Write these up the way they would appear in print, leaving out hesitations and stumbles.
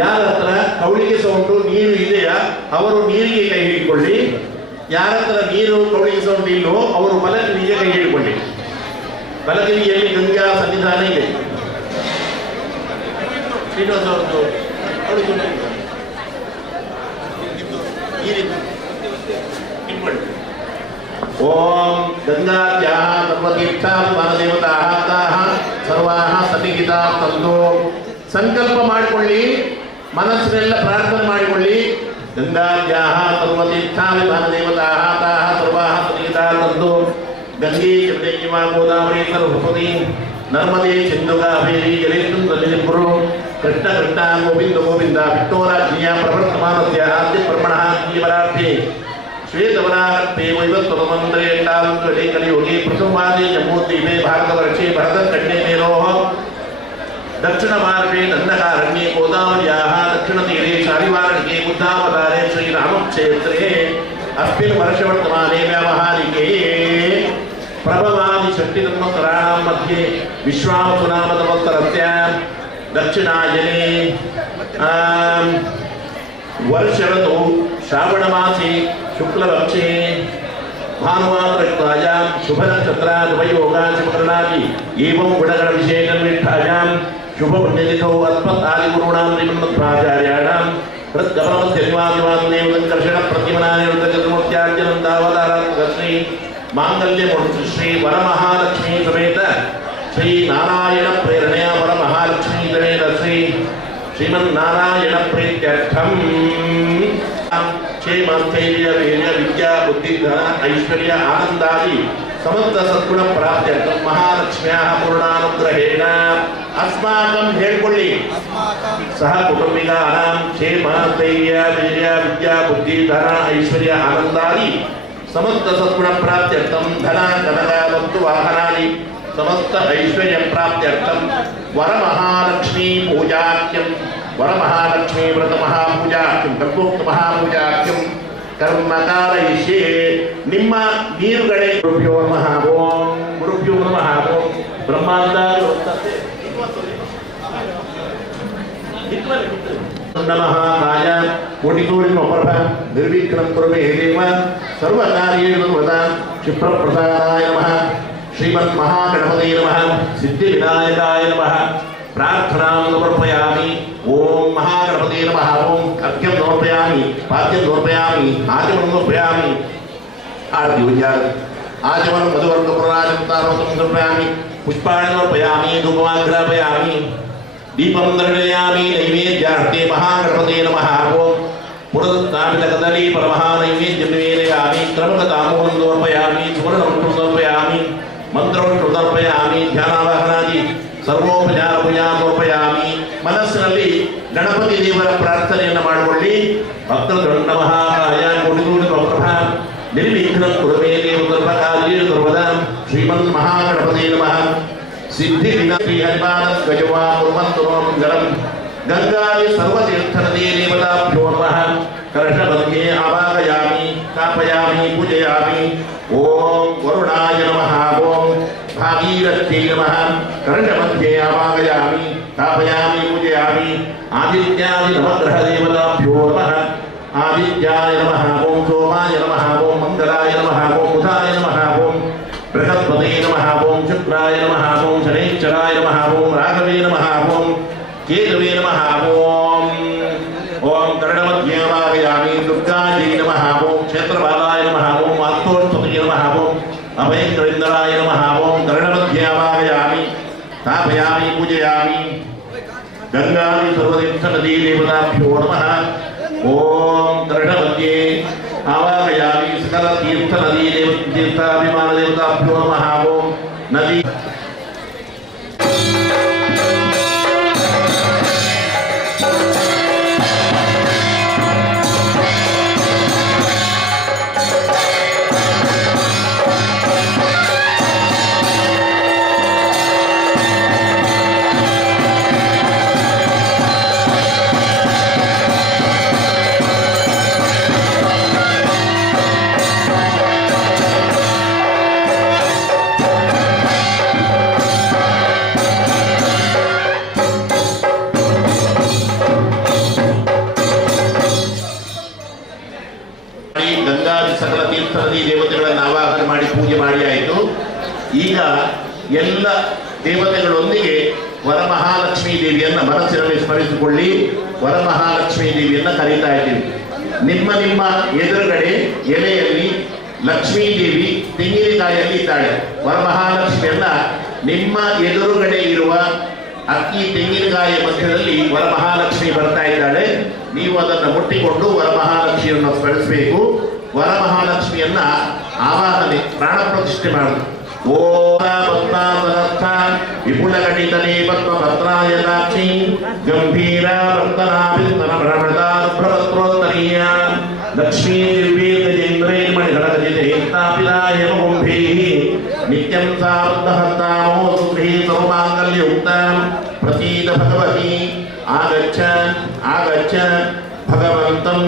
ಯಾರ ಹತ್ರ ಕವಳಿಗೆ ಸೌಂಡು ನೀರು ಇದೆಯಾ ಅವರು ನೀರಿಗೆ ಕೈ ಹಿಡಿಕೊಳ್ಳಿ. ಯಾರ ಹತ್ರ ನೀರು ಕವಳಿಗೆ ಸೌಂಡು ಇಲ್ಲೋ ಅವರು ಮಲಗಿರಿಗೆ ಕೈ ಹಿಡಿಕೊಳ್ಳಿ. ಮಲಗಿರಿಯಲ್ಲಿ ಗಂಗಾ ಸನ್ನಿಧಾನ ಇದೆ. ಶ್ರೀನಿವಾಸ ಅವರದ್ದು ಓಂ ಗಂಗಾತ್ಯಾಹ ಸರ್ವತೀರ್ಥಾಂ ವನದೇವತಾಃ ಸರ್ವಾಃ ಸತಿಹಿತಾ ತಂದು ಸಂಕಲ್ಪ ಮಾಡಿಕೊಳ್ಳಿ. ಮನಸ್ಸಿನೆಲ್ಲ ಪ್ರಾರ್ಥನೆ ಮಾಡಿಕೊಳ್ಳಿ. ಗಂಗಾತ್ಯಾಹ ಸರ್ವತೀರ್ಥಾಂ ವನದೇವತಾಃ ಸರ್ವಾಃ ಸತಿಹಿತಾ ತಂದು ಗಂಗೆ ಜಮುನಾ ಗೋದಾವರಿ ಸರಸ್ವತಿ ನರ್ಮದೆ ಸಿಂಧು ಕಾವೇರಿ ಜಲೇಂದ್ರ ಕೃಷ್ಣ ಕೃಷ್ಣ ಗೋವಿಂದ ಗೋವಿಂದ ವಿಠೋರಾಜ್ಞೆಯ ಪ್ರವರ್ತಮಾನಸ್ಯ ಆದ್ಯ ಬ್ರಹ್ಮಣಃ ಜೀವರಾರ್ಥಿ ಶ್ವೇತವರಾಹರ್ತೆ ವೈವತ್ವಮಂತ್ರೇ ಕಾಲಂಕಲೇ ಕಲಿಯುಗೆ ಪ್ರಥಮವಾದಿ ಜಂಬೂದ್ವೀಪೆ ಭಾರತವರ್ಷೆ ಭರತಖಂಡೇ ಮೇರೋಃ ದಕ್ಷಿಣ ಭಾರತೆ ದಂಡಕಾರಣ್ಯೆ ಗೋದಾವರ್ಯಾಃ ದಕ್ಷಿಣತೀರೆ ಶಾಲಿವಾರಣಿಕೆ ಬುದ್ಧಾವತಾರೆ ಶ್ರೀರಾಮಕ್ಷೇತ್ರೇ अस्मिन् वर्षवर्तमाने व्यावहारिके प्रभवादि षष्टितमोत्तराणां मध्ये विश्वावसुनामतमोत्तरस्य दक्षिणायने वर्षऋतौ श्रावणमासे शुक्लपक्षे भानुवासरयुक्तायां शुभनक्षत्रादुपयोगां शुभकरणादि एवं गुणगणविशेषनिष्ठायां शुभपुण्यतिथौ अस्मदादिगुरूणां श्रीमन्मध्वाचार्याणां कर्षण प्रतिमनाश्री मांगल्यमूर्ति श्री वरमहालक्ष्मी समेत श्री नारायण प्रेरणया वरमहालक्ष्मी समेत श्री श्रीमन्नारायण प्रीत्यर्थम क्षेम स्थैर्य वीर्य विद्या बुद्धि धन ऐश्वर्य आनंदादि समस्त सद्गुण प्राप्त्यर्थम महालक्ष्म्याः पूर्णानुग्रहेण अस्माकं हेळिಕೊಳ್ಳಿ सह कुटुंबिकानां क्षेम स्थैर्य वीर्य विद्या बुद्धि धन ऐश्वर्य आनंदादि समस्त सद्गुण प्राप्त्यर्थम धन कनक वस्तु वाहनादि समस्त ऐश्वर्य प्राप्त्यर्थम वरमहालक्ष्मी पूजाख्यं वरमहालक्ष्मी व्रत महापूजाख्यं तत्वोक्त महापूजाख्यं कर्मकारयिष्ये ನಿಮ್ಮ ನೀರುಗಳೇ ಗುರುಭ್ಯೋ ನಮಃ ಓಂ ಗುರುಭ್ಯೋ ನಮಃ ಓಂ ಬ್ರಹ್ಮಾಂಡ नमः काय कोटिसूर्यप्रभ निर्विघ्नं कुरु मे देव सर्वकार्येषु सर्वदा क्षिप्रप्रसादाय नमः श्रीमन्महागणपतये नमः सिद्धिविनायकाय नमः प्रार्थनां समर्पयामि ओम महागणपतये नमः ओम अर्घ्यं समर्पयामि पाद्यं समर्पयामि आचमनं समर्पयामि आचमनं मधुवर्गपुराजं तारोतं समर्पयामि पुष्पाणि समर्पयामि धूपमाघ्रापयामि दीपं दर्शयामि नैवेद्यार्थे महागणपतये नमः ओम पुरस्तामितकदली परमहानैवेद्यं निवेदयामि क्रमगतामूलं समर्पयामि सुवर्णमन्त्रं समर्पयामि मंत्रं समर्पयामि ध्यानावाहनादि सर्वोपचार पूजा समर्पयामि ಮನಸ್ಸಿನಲ್ಲಿ ಗಣಪತಿ ದೇವರ ಪ್ರಾರ್ಥನೆಯನ್ನು ಮಾಡಿಕೊಳ್ಳಿ ಭಕ್ತಗಣ ಮಹಾಕಾಯ ಕೋಟಿಸೂರ್ಯಪ್ರಭ ನಿರ್ವಿಘ್ನಂ ಕುರು ಮೇ ದೇವ ಸರ್ವಕಾರ್ಯೇಷು ಸರ್ವದಾ ಶ್ರೀಮನ್ ಮಹಾಗಣಪತಯೇ ನಮಃ सिद्धि विनाशी हरिमान गजवा कुर्वन्तु मंगलम गंगादि सर्वतीर्थनदी देवताभ्यो नमः कर्षमध्ये आवाहयामि स्थापयामि पूजयामि ओम वरुणाय नमः ओम भागीरथ्यै नमः कर्षमध्ये आवाहयामि स्थापयामि पूजयामि आदित्यादि नवग्रह देवताभ्यो नमः आदित्याय नमः ओम सोमाय नमः ओम मंगलाय नमः ओम बुधाय नमः ओम बृहस्पते नमः ओम शुक्राय नमः ओम शनैश्चराय नमः ओम राघवे नमः ओम केतवे नमः ओम ओम कर्णमध्ये आवाहयामि दुर्गायै नमः ओम क्षेत्रपालाय नमः ओम आत्मोत्पतये नमः ओम अभयेन्द्राय नमः ओम कर्णमध्ये आवाहयामि स्थापयामि पूजयामि गंगादि सर्वतीर्थनदी देवताभ्यो नमः ओम कर्णमध्ये आवाहयामि सकल तीर्थ नदी तीर्थाभिमान देवताभ्यो नमः ओम नदी ಪಂಚಸರದಿ ದೇವತೆಗಳನ್ನು ಆವಾಹನೆ ಮಾಡಿ ಪೂಜೆ ಮಾಡಿ ಆಯಿತು. ಈಗ ಎಲ್ಲ ದೇವತೆಗಳೊಂದಿಗೆ ವರಮಹಾಲಕ್ಷ್ಮೀ ದೇವಿಯನ್ನ ಮನಸ್ಸಿನಲ್ಲಿ ಸ್ಮರಿಸಿಕೊಳ್ಳಿ. ವರಮಹಾಲಕ್ಷ್ಮೀ ದೇವಿಯನ್ನ ಕರೀತಾ ಇದ್ದೀವಿ. ನಿಮ್ಮ ನಿಮ್ಮ ಎದುರುಗಡೆ ಎಲೆಯಲ್ಲಿ ಲಕ್ಷ್ಮೀ ದೇವಿ ತೆಂಗಿನಕಾಯಲ್ಲಿ ಇದ್ದಾಳೆ. ವರಮಹಾಲಕ್ಷ್ಮಿಯನ್ನ ನಿಮ್ಮ ಎದುರುಗಡೆ ಇರುವ ಅಕ್ಕಿ ತೆಂಗಿನಕಾಯಿಯ ಮಧ್ಯದಲ್ಲಿ ವರಮಹಾಲಕ್ಷ್ಮಿ ಬರ್ತಾ ಇದ್ದಾಳೆ. ನೀವು ಅದನ್ನು ಮುಟ್ಟಿಕೊಂಡು ವರಮಹಾಲಕ್ಷ್ಮಿಯನ್ನು ಸ್ಮರಿಸಬೇಕು. ವರಮಹಾಲಕ್ಷ್ಮಿಯನ್ನ ಆವಾಹನೆ ಪ್ರಾಣ ಪ್ರತಿಷ್ಠೆ ಮಾಡುದು. ವಿಪುಲಘಟಿತನೇ ಪದ್ಮಪತ್ರಾಯದಾಕ್ಷಿ ಗಂಭೀರ ಭಕ್ತನಾಭಿಸ್ತನಭ್ರಮಣಾಭ್ರವತ್ರೋತ್ತರೀಯ ಲಕ್ಷ್ಮೀ ದಿವ್ಯೇಂದ್ರೇರ್ಮಣಿಗಣಗಜಿತೇತ್ತಾಪಿಲಾಯಮಗುಂಭೀ ನಿತ್ಯಂ ಸಾ ಬದ್ಧಹತ್ತಾಮೋ ಸುಭೀ ಸರ್ವಮಾಂಗಲ್ಯಯುಕ್ತಾಂ ಪ್ರತೀತ ಭಗವತಿ ಆಗಚ್ಚ ಆಗಚ್ಚ ಭಗವಂತಂ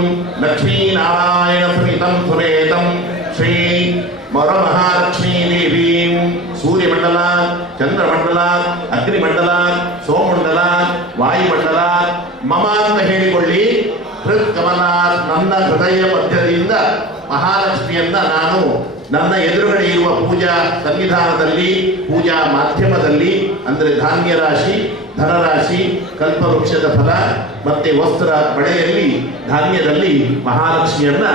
ಲಕ್ಷ್ಮೀನಾರಾಯಣ ಸಹಿತಂ ಸಮೇತಂ ಶ್ರೀ ವರಮಹಾಲಕ್ಷ್ಮೀ ದೇವೀಂ ಸೂರ್ಯಮಂಡಲ, ಚಂದ್ರಮಂಡಲ, ಅಗ್ನಿಮಂಡಲ, ಸೋಮಮಂಡಲ, ವಾಯುಮಂಡಲ ಮಮ ಅಂತ ಹೇಳಿಕೊಳ್ಳಿ. ಹೃತ್ಕಮಲ, ನನ್ನ ಹೃದಯ ಮಧ್ಯದಿಂದ ಮಹಾಲಕ್ಷ್ಮಿಯನ್ನ ನಾನು ನನ್ನ ಎದುರುಗಡೆ ಇರುವ ಪೂಜಾ ಸನ್ನಿಧಾನದಲ್ಲಿ, ಪೂಜಾ ಮಾಧ್ಯಮದಲ್ಲಿ ಅಂದರೆ ಧಾನ್ಯ ರಾಶಿ, ಧನರಾಶಿ, ಕಲ್ಪವೃಕ್ಷದ ಫಲ ಮತ್ತೆ ವಸ್ತ್ರ ಬಳೆಯಲ್ಲಿ ಧಾನ್ಯದಲ್ಲಿ ಮಹಾಲಕ್ಷ್ಮಿಯನ್ನ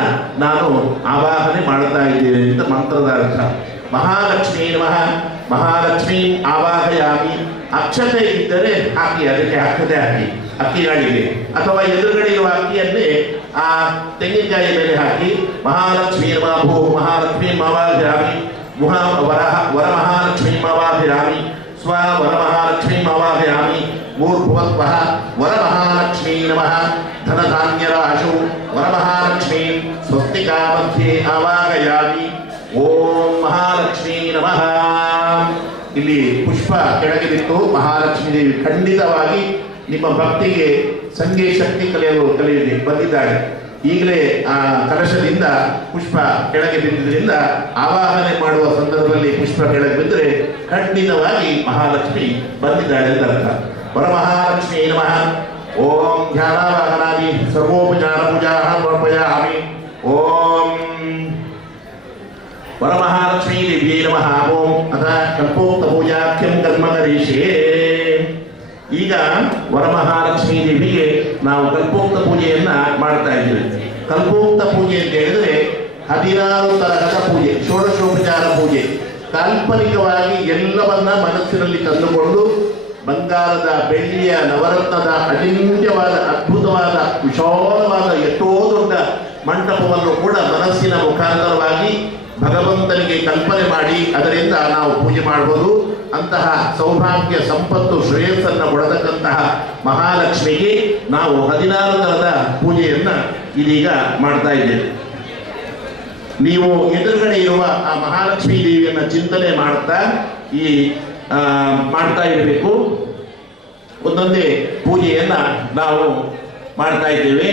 ನಾನು ಆವಾಹನೆ ಮಾಡ್ತಾ ಇದ್ದೇನೆ ಅಂತ ಮಂತ್ರದ ಅರ್ಥ. ಮಹಾಲಕ್ಷ್ಮೀ ನಮಃ. ಮಹಾಲಕ್ಷ್ಮೀ ಆವಾಹಯಾಮಿ. ಅಕ್ಷತೆ ಇದ್ದರೆ ಹಾಕಿ, ಅದಕ್ಕೆ ಅಕ್ಷತೆ ಹಾಕಿ ಅಕ್ಕಿಗಳಿಗೆ, ಅಥವಾ ಎದುರುಗಡೆ ಇರುವ ಅಕ್ಕಿಯನ್ನೇ ಆ ತೆಂಗಿನಕಾಯಿ ಮೇಲೆ ಹಾಕಿ ಮಹಾಲಕ್ಷ್ಮೀ ನಮಃ ಭೂ ಮಹಾಲಕ್ಷ್ಮೀ ಆವಾಹಯಾಮಿ. ವರಮಹಾಲಕ್ಷ್ಮೀ ಆವಾಹಯಾಮಿ. ಸ್ವ ವರಮಹಾಲಕ್ಷ್ಮೀ ಆವಾಹಯಾಮಿ. ಮೂರ್ಭುವತ್ವಃ ವರಮಹಾಲಕ್ಷ್ಮೀ ನಮಃ. ಧನಧಾನ್ಯರಾಶು ವರಮಹಾಲಕ್ಷ್ಮೀ ಸ್ವಸ್ತಿಕಾ ಮಧ್ಯೆ ಆವಾಹಯಾಮಿ. ಓಂ ಮಹಾಲಕ್ಷ್ಮೀ ನಮಃ. ಇಲ್ಲಿ ಪುಷ್ಪ ಕೆಳಗೆ ಬಿತ್ತು. ಮಹಾಲಕ್ಷ್ಮೀ ದೇವಿ ಖಂಡಿತವಾಗಿ ನಿಮ್ಮ ಭಕ್ತಿಗೆ ಸಂಗೇ ಶಕ್ತಿ ಕಲಿಯದೆ ಬಂದಿದ್ದಾಳೆ. ಈಗಲೇ ಆ ಕಲಶದಿಂದ ಪುಷ್ಪ ಕೆಳಗೆ ಬಿದ್ದಿದ್ದರಿಂದ ಆವಾಹನೆ ಮಾಡುವ ಸಂದರ್ಭದಲ್ಲಿ ಪುಷ್ಪ ಕೆಳಗೆ ಬಿದ್ದರೆ ಖಂಡಿತವಾಗಿ ಮಹಾಲಕ್ಷ್ಮಿ ಬಂದಿದ್ದಾಳೆ ಅಂತ ಅರ್ಥ. ವರಮಹಾಲಕ್ಷ್ಮೀ ನಮಃ. ಓಂ ಧ್ಯಾನಾವಾಹನಾದಿ ಸರ್ವೋಪಚಾರ ಪೂಜಾ ಸಮರ್ಪಯಾಮಿ. ಓಂ ವರಮಹಾಲಕ್ಷ್ಮೀ ದೇವ್ಯೈ ನಮಃ. ಓಂ ಅಥ ಕಲ್ಪೋಕ್ತ ಪೂಜಾಖ್ಯಂ ಕರ್ಮ ಕರಿಷ್ಯೇ. ಈಗ ವರಮಹಾಲಕ್ಷ್ಮೀ ದೇವಿಗೆ ನಾವು ಕಲ್ಪೋಕ್ತ ಪೂಜೆಯನ್ನ ಮಾಡ್ತಾ ಇದ್ದೀವಿ. ಕಲ್ಪೋಕ್ತ ಪೂಜೆ ಅಂತ ಹೇಳಿದ್ರೆ 16 ತರಹದ ಪೂಜೆ, ಷೋಡಶೋಪಚಾರ ಪೂಜೆ. ಕಾಲ್ಪನಿಕವಾಗಿ ಎಲ್ಲವನ್ನ ಮನಸ್ಸಿನಲ್ಲಿ ತಂದುಕೊಂಡು ಬಂಗಾರದ, ಬೆಳ್ಳಿಯ, ನವರತ್ನದ ಅಜಿಂತ್ಯವಾದ ಅದ್ಭುತವಾದ ವಿಶಾಲವಾದ ಎಷ್ಟೋ ದೊಡ್ಡ ಮಂಟಪವನ್ನು ಕೂಡ ಮನಸ್ಸಿನ ಮುಖಾಂತರವಾಗಿ ಭಗವಂತನಿಗೆ ಕಲ್ಪನೆ ಮಾಡಿ ಅದರಿಂದ ನಾವು ಪೂಜೆ ಮಾಡಬಹುದು. ಅಂತಹ ಸೌಭಾಗ್ಯ, ಸಂಪತ್ತು, ಶ್ರೇಯಸ್ಸನ್ನು ಕೊಡತಕ್ಕಂತಹ ಮಹಾಲಕ್ಷ್ಮಿಗೆ ನಾವು 16 ತರದ ಪೂಜೆಯನ್ನ ಇದೀಗ ಮಾಡ್ತಾ ಇದ್ದೇವೆ. ನೀವು ಎದುರುಗಡೆ ಇರುವ ಆ ಮಹಾಲಕ್ಷ್ಮೀ ದೇವಿಯನ್ನ ಚಿಂತನೆ ಮಾಡ್ತಾ ಮಾಡ್ತಾ ಇರಬೇಕು. ಒಂದೊಂದೇ ಪೂಜೆಯನ್ನ ನಾವು ಮಾಡ್ತಾ ಇದ್ದೇವೆ.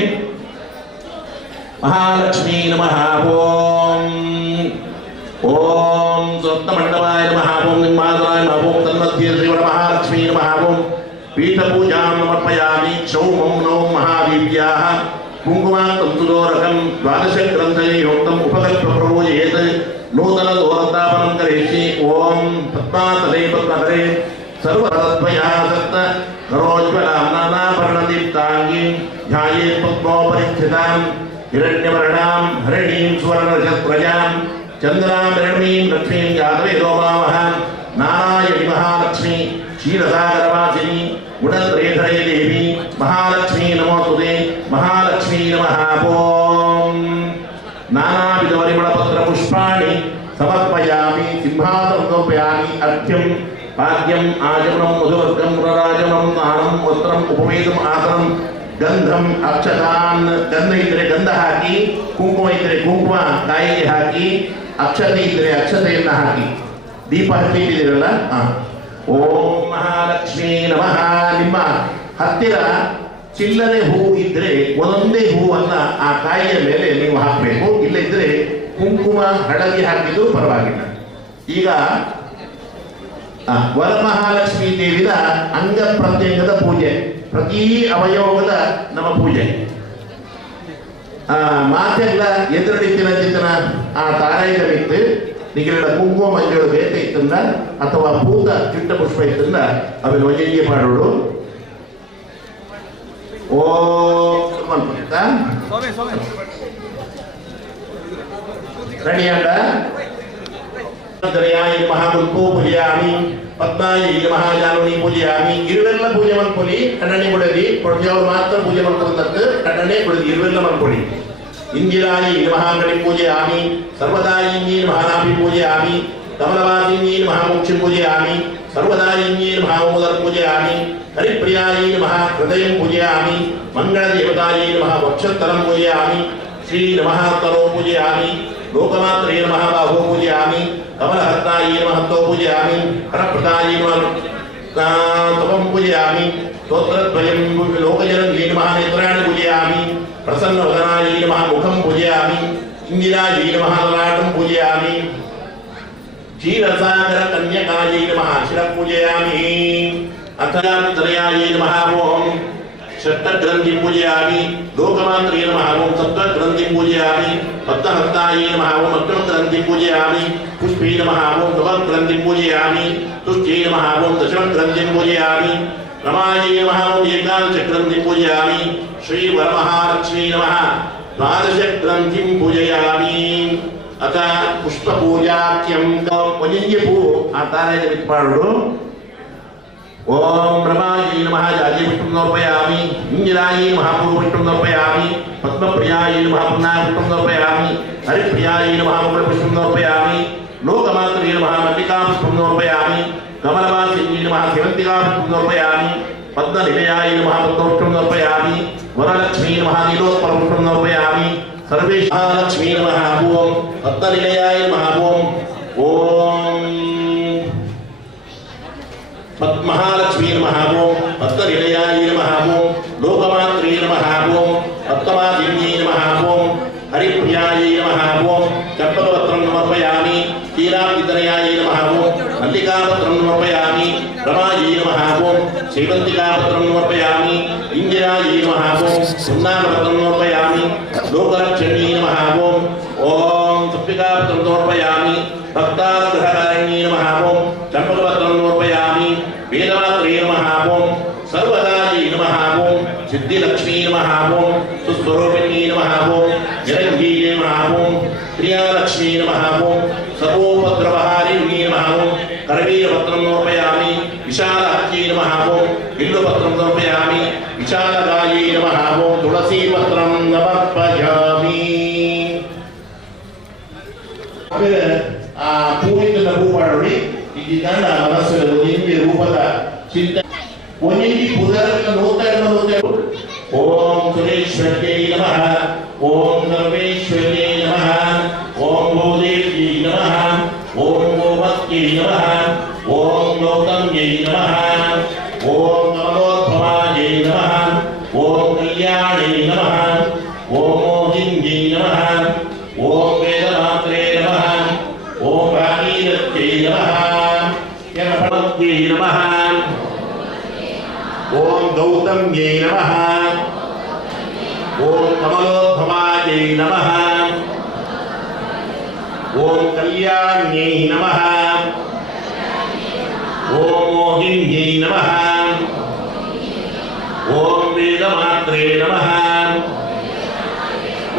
ಮಹಾಲಕ್ಷ್ಮೀ ನಮಃ. ಓಂ ಓಂ ಸ್ವಪ್ನಮಂಡಪಾಯ ನಮಃ. ಓಂ ನಿರ್ಮಾದಾಯ ನಮಃ. ಓಂ ತನ್ಮಧ್ಯೆ ಶ್ರೀ ವರಮಹಾಲಕ್ಷ್ಮೀ ನಮಃ. ಓಂ ಪೀಠಪೂಜಾಂ ಸಮರ್ಪಯಾಮಿ. ಕ್ಷೌಮಂ ನೌ ಮಹಾದೇವ್ಯಾಃ ಕುಂಕುಮಾಂತಂ ಸುದೋರಕಂ ದ್ವಾದಶ ಗ್ರಂಥೈ ಯೋಕ್ತಂ ಉಪಕಲ್ಪ ಪ್ರಭೋಜಯೇತ್ ನೂತನ ದೋರತಾಪನಂ ಕರಿಷ್ಯೆ. ಓಂ ಪದ್ಮಾತಲೆ ಪದ್ಮಧರೆ ಸರ್ವರತ್ವಯಾ ಸತ್ತ ಕರೋಜ್ವಲಾಂ ನಾನಾಭರಣದೀಪ್ತಾಂಗೀ ಧ್ಯಾಯೇತ್ ಪದ್ಮೋಪರಿಸ್ಥಿತಾಂ ಹಿರಣ್ಯವರ್ಣಾಂ ಹರಿಣೀಂ ಸುವರ್ಣರಜತ್ರಯಾಂ ಚಂದ್ರಾಂ ಹಿರಣ್ಮೀಂ ಲಕ್ಷ್ಮೀಂ ಯಾದವೇದೋ ಮಾಮಹಾಂ ನಾರಾಯಣಿ ಮಹಾಲಕ್ಷ್ಮೀ ಕ್ಷೀರಸಾಗರವಾಸಿನಿ ಗುಣತ್ರಯಧರೇ ದೇವಿ ಮಹಾಲಕ್ಷ್ಮೀ ನಮೋಸ್ತುತೆ. ಮಹಾಲಕ್ಷ್ಮೀ ನಮಃ. ಓಂ ನಾನಾವಿಧ ಪರಿಮಳಪತ್ರ ಪುಷ್ಪಾಣಿ ಸಮರ್ಪಯಾಮಿ. ಸಿಂಹಾಸನಂ ಸಮರ್ಪಯಾಮಿ. ಅರ್ಘ್ಯಂ ಪಾದ್ಯಂ ಆಚಮನಂ ಮಧುವರ್ಗಂ ಪುನರಾಚಮನಂ ಸ್ನಾನಂ ವಸ್ತ್ರಂ ಉಪವೇದಂ ಆಸನಂ ಗಂಧಂ ಅಕ್ಷತಾನ್. ಗಂಧ ಇದ್ದರೆ ಗಂಧ ಹಾಕಿ, ಕುಂಕುಮ ಇದ್ದರೆ ಕುಂಕುಮ ಕಾಯಿಗೆ ಹಾಕಿ, ಅಕ್ಷತೆ ಇದ್ದರೆ ಅಕ್ಷತೆಯನ್ನು ಹಾಕಿ, ದೀಪ ಹಚ್ಚಿಟ್ಟಿದ್ದೀರಲ್ಲ. ಓಂ ಮಹಾಲಕ್ಷ್ಮೀ ನಮಃ. ನಿಮ್ಮ ಹತ್ತಿರ ಚಿಲ್ಲರೆ ಹೂ ಇದ್ರೆ ಒಂದೊಂದೇ ಹೂವನ್ನ ಆ ಕಾಯಿಯ ಮೇಲೆ ನೀವು ಹಾಕಬೇಕು. ಇಲ್ಲದಿದ್ರೆ ಕುಂಕುಮ ಹಳದಿ ಹಾಕಿದ್ರು ಪರವಾಗಿಲ್ಲ. ಈಗ ವರಮಹಾಲಕ್ಷ್ಮೀ ದೇವಿಯ ಅಂಗ ಪ್ರತ್ಯಂಗದ ಪೂಜೆ, ಪ್ರತಿ ಅವಯವದ ನಮ್ಮ ಪೂಜೆ. ಮಾತೆಲ್ಲ ಎದುರಡಿತ್ತಿನ ಚಿಂತನ ಆ ತಾರಾಯಿದ ಬಿತ್ತು ನಿಗಲ ಕುಂಕುಮ ಮಂಜುಳು ಬೇತ ಇತ್ತಂದ ಅಥವಾ ಪೂತ ಚಿಟ್ಟ ಪುಷ್ಪ ಇತ್ತಂದ ಅವೆಲ್ಲ ಒಂಜೆಂಗೆ ಮಾಡೋಡು ಓ ರೆಡಿಯಾಡ ಮಹಾಗುಲ್ಪು ಪೂಜೆಯಾಮಿ ಪದ್ಮಾಯಿ ಮಹಾಜಾನುನಿ ಪೂಜೆಯಾಮಿ ಇರುವೆಲ್ಲ ಪೂಜೆ ಮಾಡ್ಕೊಳ್ಳಿ ಕಣ್ಣನೆ ಕೊಡಲಿ ಕೊಡದವರು ಮಾತ್ರ ಪೂಜೆ ಮಾಡ್ಕೊಂಡಂತ ಕಣ್ಣನೆ ಕೊಡಲಿ ಇರುವೆಲ್ಲ ಮಾಡ್ಕೊಳ್ಳಿ ಇಂದಿರಾಯಿ ಮಹಾಗಣಿ ಪೂಜೆಯಾಮಿ ಸರ್ವದಾಯಿ ಮಹಾನಾಭಿ ಪೂಜೆಯಾಮಿ ಕಮಲವಾಸಿನಿ ಮಹಾಮೋಕ್ಷಿ ಪೂಜೆಯಾಮಿ ಸರ್ವದಾಯಿ ಮಹಾಮೋದರ ಪೂಜೆಯಾಮಿ ಹರಿಪ್ರಿಯಾಯಿ ಮಹಾಹೃದಯಂ ಪೂಜೆಯಾಮಿ ಮಂಗಳ ದೇವತಾಯಿ ಮಹಾವಕ್ಷಸ್ಥಲಂ ಪೂಜೆಯಾಮಿ ಶ್ರೀ ನಮಃ ತನೋ ಪೂಜೆಯಾಮಿ ಲೋಕಮಾತ್ರೇ ನಮಃ ಬಾಹೋ ಪೂಜೆಯಾಮಿ ಕಮಲಹರ್ತಾಯಿ ನಮಃ ತೋ ಪೂಜೆಯಾಮಿ ಹರಪ್ರದಾಯಿ ನಮಃ ತಪಂ ಪೂಜೆಯಾಮಿ ಸ್ತೋತ್ರದ್ವಯಂ ಲೋಕಜನಂಗೇ ನಮಃ ನೇತ್ರಾಣಿ ಪೂಜೆಯಾಮಿ ಪ್ರಸನ್ನವದನಾಯಿ ನಮಃ ಮುಖಂ ಪೂಜೆಯಾಮಿ ಇಂದಿರಾಯಿ ನಮಃ ಲಲಾಟಂ ಪೂಜೆಯಾಮಿ ಕ್ಷೀರಸಾಗರ ಕನ್ಯಕಾಯಿ ನಮಃ ಶಿರಃ ಪೂಜೆಯಾಮಿ ಅಥಯಾಮಿತ್ರಯಾಯಿ ನಮಃ ಓಂ षट्ग्रंथि पूजयामि लोकमात्रे नमः ओम सप्तग्रंथि पूजयामि पद्महस्तायै नमः ओम अष्टग्रंथि पूजयामि पुष्पे नमः ओम नवग्रंथि पूजयामि तुष्टे नमः ओम दशग्रंथि पूजयामि रमायै नमः ओम एकादशग्रंथि पूजयामि श्री वरमहालक्ष्मी नमः द्वादशग्रंथि पूजयामि अथ पुष्पपूजाख्यं वनिन्य पू आ ताराय वित्पाडु ओम रमायै नमः जाजी विष्णुं समर्पयामि इंदिरायै नमः पूर्वविष्णुं समर्पयामि पद्मप्रियायै नमः पुण्यविष्णुं समर्पयामि हरिप्रियायै नमः पुष्पं समर्पयामि लोकमात्रे नमः मल्लिकापुष्पं समर्पयामि कमलवासिन्यै नमः सेवन्तिकापुष्पं समर्पयामि पद्मनिलयायै नमः पद्मपुष्पं समर्पयामि वरलक्ष्मी नमः नीलोत्पलपुष्पं समर्पयामि सर्वेशां लक्ष्मी नमः ओम पद्मनिलयायै नमः ओम महालक्ष्मी नमः ओम पद्मनिलयाय नमः ओम लोकमात्रे नमः ओम पद्मवासिन्यै नमः ओम हरिप्रियाय नमः ओम चंपकपत्रं समर्पयामि क्षीराब्धितनयाय नमः ओम मल्लिकापत्रं समर्पयामि रमायै नमः ओम सेवन्तिकापत्रं समर्पयामि इंदिरायै नमः ओम पुण्यपत्रं समर्पयामि लोकरक्षण्यै नमः ओम सप्तिकापत्रं समर्पयामि भक्तानुग्रहकारिण्यै नमः ओम चंपकपत्रं समर्पयामि वेदमात्रे नमः ओम सर्वदायै नमः ओम सिद्धिलक्ष्मी नमः ओम सुस्वरूपिणी नमः ओम निरञ्जनी नमः ओम प्रियालक्ष्मी नमः ओम सर्वोपद्रवहारिणी नमः ओम करवीरपत्रं समर्पयामि विशालाख्यै नमः ओम बिल्वपत्रं समर्पयामि विशालगायै नमः ओम तुलसीपत्रं समर्पयामि ಆಮೇಲೆ ಆ ಹೂವಿನ ಹೂ ಮಾಡಿ ಇದನ್ನ ಮನಸ್ಸು ಒಂದೇ ರೂಪದ ಚಿಂತನೆ ಒಂದೇ ಪುದರಕ್ಕೆ ನೋಡ್ತಾ ಓಂ ಸುರೇಶ್ವರ್ಯೈ ನಮಃ ಓಂ ಸರ್ವೇಶ್ವರ್ಯೈ ನಮಃ ಓಂ ಭೂದೇವ್ಯೈ ನಮಃ ಓಂ ಗೋಮತ್ಯೈ ನಮಃ ಓಂ ಗೌತಮ್ಯೈ ನಮಃ ಓಂ ಕಮಲೋದ್ಭವಾಯೈ ನಮಃ ಓಂ ಕಲ್ಯಾಣೈ ನಮಃ ಓಂ ಮೋಹಿನ್ಯೈ ನಮಃ ಓಂ ವೇದಮಾತ್ರೆ ನಮಃ ಓಂ ಭಾಗೀರಥ್ಯೈ ನಮಃ नमः ओम गौतम्यै नमः ओम कमलोद्भवायै नमः ओम कल्याण्यै नमः ओम मोहिन्यै नमः ओम वेदमात्रे नमः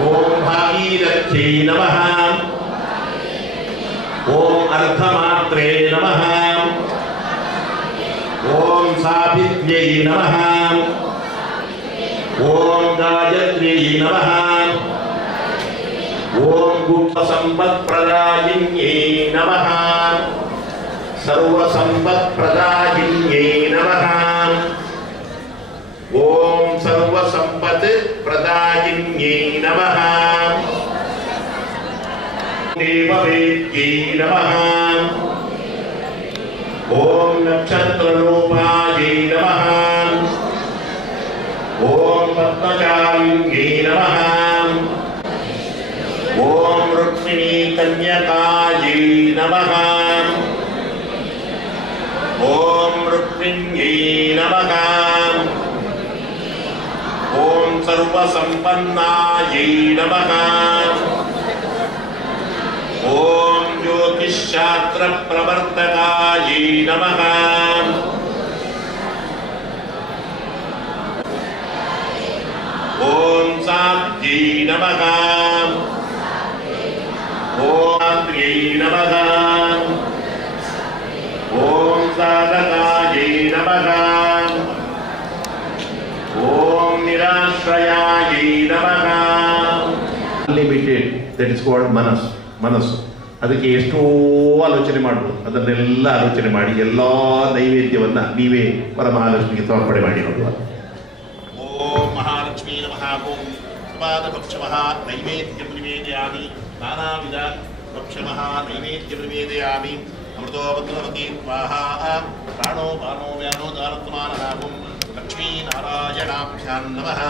ओम भागीरथ्यै नमः ओम अर्धमात्रे नमः ओम सावित्र्यै नमः ओम गायत्र्यै नमः ओम गुप्तसम्पत्प्रदायिन्यै नमः सर्वसम्पत्प्रदायिन्यै नमः ओम सर्वसम्पत्प्रदायिन्यै नमः देववेद्यै नमः ओम नक्षत्ररूपायै नमः ओम पद्मचारिण्यै नमः ओम रुक्मिणी कन्यकायै नमः ओम रुक्मिण्यै नमः ओम सर्वसम्पन्नायै नमः ಓಂ ಜ್ಯೋತಿಷಾಸ್ತ್ರ ಪ್ರವರ್ತಕಾಯೈ ನಮಃ. ಓಂ ಸಾಧ್यै ನಮಃ. ಓಂ ಆತ್ರ್ಯೈ ನಮಃ. ಓಂ ಸಾಧಕಾಯೈ ನಮಃ. ಓಂ ನಿರಾಶ್ರಯಾಯೈ ನಮಃ. ಅನ್ಲಿಮಿಟೆಡ್, ದಟ್ ಇಸ್ ಕಾಲ್ಡ್ ಮನಸ್ಸು. ಅದಕ್ಕೆ ಎಷ್ಟೋ ಆಲೋಚನೆ ಮಾಡ್ಬೋದು. ಅದನ್ನೆಲ್ಲ ಆಲೋಚನೆ ಮಾಡಿ ಎಲ್ಲ ನೈವೇದ್ಯವನ್ನ ನೀವೇ ಪರಮಹಾಲಕ್ಷ್ಮಿಗೆ ಸಮರ್ಪಣೆ ಮಾಡಿ ನೋಡುವ. ಓಂ ಮಹಾಲಕ್ಷ್ಮೀ ನಮಃ. ಓಂ ಸುಪಾದಪಕ್ಷಮಃ ನೈವೇದ್ಯಂ ನಿವೇದಯಾಮಿ. ನಾನಾ ವಿಧ ಪಕ್ಷಮಃ ನೈವೇದ್ಯಂ ನಿವೇದಯಾಮಿ. ಅಮೃತೋಪದ್ರವತಿ ಸ್ವಾಹಾ. ಪ್ರಾಣೋ ಪಾನೋ ವ್ಯಾನೋ ದಾರತ್ಮಾನಃ. ಓಂ ಲಕ್ಷ್ಮೀ ನಾರಾಯಣಾಭ್ಯಾಂ ನಮಃ.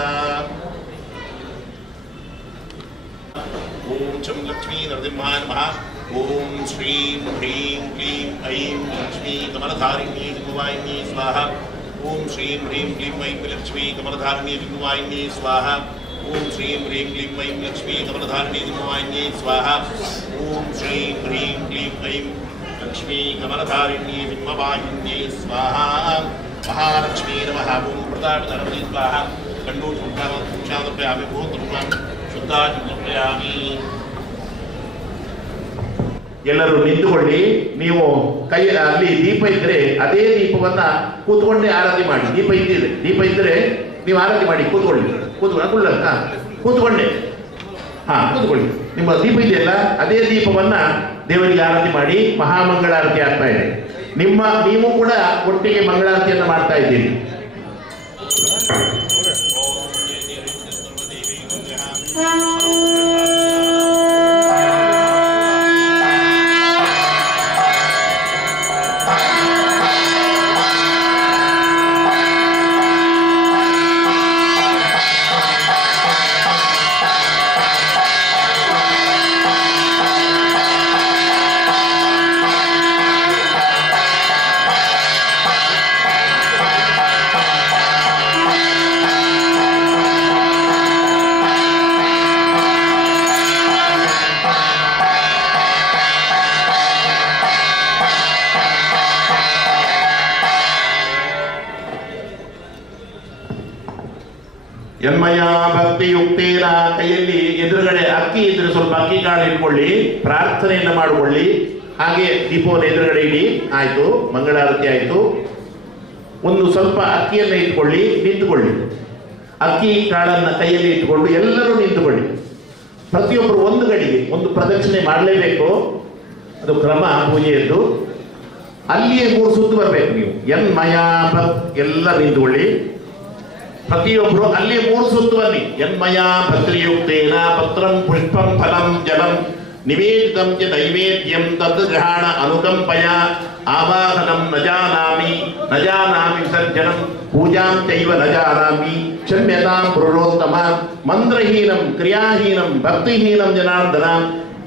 ಓಂ ಚಂ ಲಕ್ಷ್ಮೀ ನರಸಿಂಹಾಯ ನಮಃ. ಓಂ ಶ್ರೀಂ ಹ್ರೀಂ ಕ್ಲೀಂ ಐಂ ಲಕ್ಷ್ಮೀ ಕಮಲಧಾರಿಣ್ಯೇ ಲಿಂಗವಾಹಿನ್ಯೇ ಸ್ವಾಹಾ. ಓಂ ಶ್ರೀಂ ಹ್ರೀಂ ಕ್ಲೀಂ ಐಂ ಲಕ್ಷ್ಮೀ ಕಮಲಧಾರಿಣ್ಯೇ ಲಿಂಗವಾಹಿನ್ಯೇ ಸ್ವಾಹಾ. ಓಂ ಶ್ರೀಂ ಹ್ರೀಂ ಕ್ಲೀಂ ಐಂ ಲಕ್ಷ್ಮೀ ಕಮಲಧಾರಿಣ್ಯೇ ಲಿಂಗವಾಹಿನ್ಯೇ ಸ್ವಾಹಾ. ಓಂ ಶ್ರೀಂ ಹ್ರೀಂ ಕ್ಲೀಂ ಐಂ ಲಕ್ಷ್ಮೀ ಕಮಲಧಾರಿಣ್ಯೇ ಲಿಂಗವಾಹಿನ್ಯೇ ಸ್ವಾಹಾ. ಮಹಾಲಕ್ಷ್ಮೀ ನಮಃ. ಓಂ ಪ್ರತಾಪಧರವತಿ ಸ್ವಾಹಾ. ಗಂಡು ಶುದ್ಧಾಮಿ ಭೂತೃ ಶುದ್ಧಾಮಿ. ಎಲ್ಲರೂ ನಿಂತುಕೊಳ್ಳಿ. ನೀವು ಕೈ ಅಲ್ಲಿ ದೀಪ ಇದ್ರೆ ಅದೇ ದೀಪವನ್ನ ಕೂತ್ಕೊಂಡೇ ಆರತಿ ಮಾಡಿ. ದೀಪ ಇದ್ರೆ ನೀವು ಆರತಿ ಮಾಡಿ. ಕೂತ್ಕೊಂಡೆ ಕೂತ್ಕೊಳ್ಳಿ. ನಿಮ್ಮ ದೀಪ ಇದೆಯಲ್ಲ ಅದೇ ದೀಪವನ್ನ ದೇವರಿಗೆ ಆರತಿ ಮಾಡಿ. ಮಹಾಮಂಗಳಾರತಿ ಆಗ್ತಾ ಇದೆ. ನೀವು ಕೂಡ ಒಟ್ಟಿಗೆ ಮಂಗಳಾರತಿಯನ್ನು ಮಾಡ್ತಾ ಇದ್ದೀರಿ. ಯನ್ಮಯ ಭಕ್ತಿಯುಕ್ತೇನ. ಕೈಯಲ್ಲಿ ಎದುರುಗಡೆ ಅಕ್ಕಿ ಇದ್ರೆ ಸ್ವಲ್ಪ ಅಕ್ಕಿ ಕಾಳು ಇಟ್ಕೊಳ್ಳಿ, ಪ್ರಾರ್ಥನೆಯನ್ನು ಮಾಡಿಕೊಳ್ಳಿ. ಹಾಗೆ ದೀಪವನ್ನು ಎದುರುಗಡೆ ಇಡಿ. ಆಯ್ತು, ಮಂಗಳಾರತಿ ಆಯ್ತು. ಒಂದು ಸ್ವಲ್ಪ ಅಕ್ಕಿಯನ್ನು ಇಟ್ಕೊಳ್ಳಿ, ನಿಂತುಕೊಳ್ಳಿ. ಅಕ್ಕಿ ಕಾಳನ್ನ ಕೈಯಲ್ಲಿ ಇಟ್ಟುಕೊಂಡು ಎಲ್ಲರೂ ನಿಂತುಕೊಳ್ಳಿ. ಪ್ರತಿಯೊಬ್ಬರು ಒಂದು ಗಡಿಗೆ ಒಂದು ಪ್ರದಕ್ಷಿಣೆ ಮಾಡಲೇಬೇಕು. ಅದು ಕ್ರಮ ಪೂಜೆಯದ್ದು. ಅಲ್ಲಿಯೇ 3 ಸುತ್ತು ಬರಬೇಕು ನೀವು. ಯನ್ಮಯ ಎಲ್ಲ ನಿಂತುಕೊಳ್ಳಿ. ಪ್ರತಿಯೊಬ್ಬರು ಅಲ್ಲಿ 3 ಸುತ್ತು ಬನ್ನಿ. ಯನ್ಮಯ ಭಕ್ತಿಯುಕ್ತೇನ ಪತ್ರಂ ಪುಷ್ಪಂ ಫಲಂ ಜಲಂ ನಿವೇದಿತಂ ಚ ನೈವೇದ್ಯಂ ತದ್ ಗ್ರಹಣ ಅನುಕಂಪಯ ಆವಾಹನಂ ನ ಜಾನಾಮಿ ವಿಸರ್ಜನಂ ಪೂಜಾಂ ಚೈವ ನ ಜಾನಾಮಿ ಕ್ಷಮ್ಯತಾಂ ಪುರುಷೋತ್ತಮ. ಮಂತ್ರಹೀನಂ ಕ್ರಿಯಾಹೀನಂ ಭಕ್ತಿಹೀನಂ ಜನಾರ್ದನ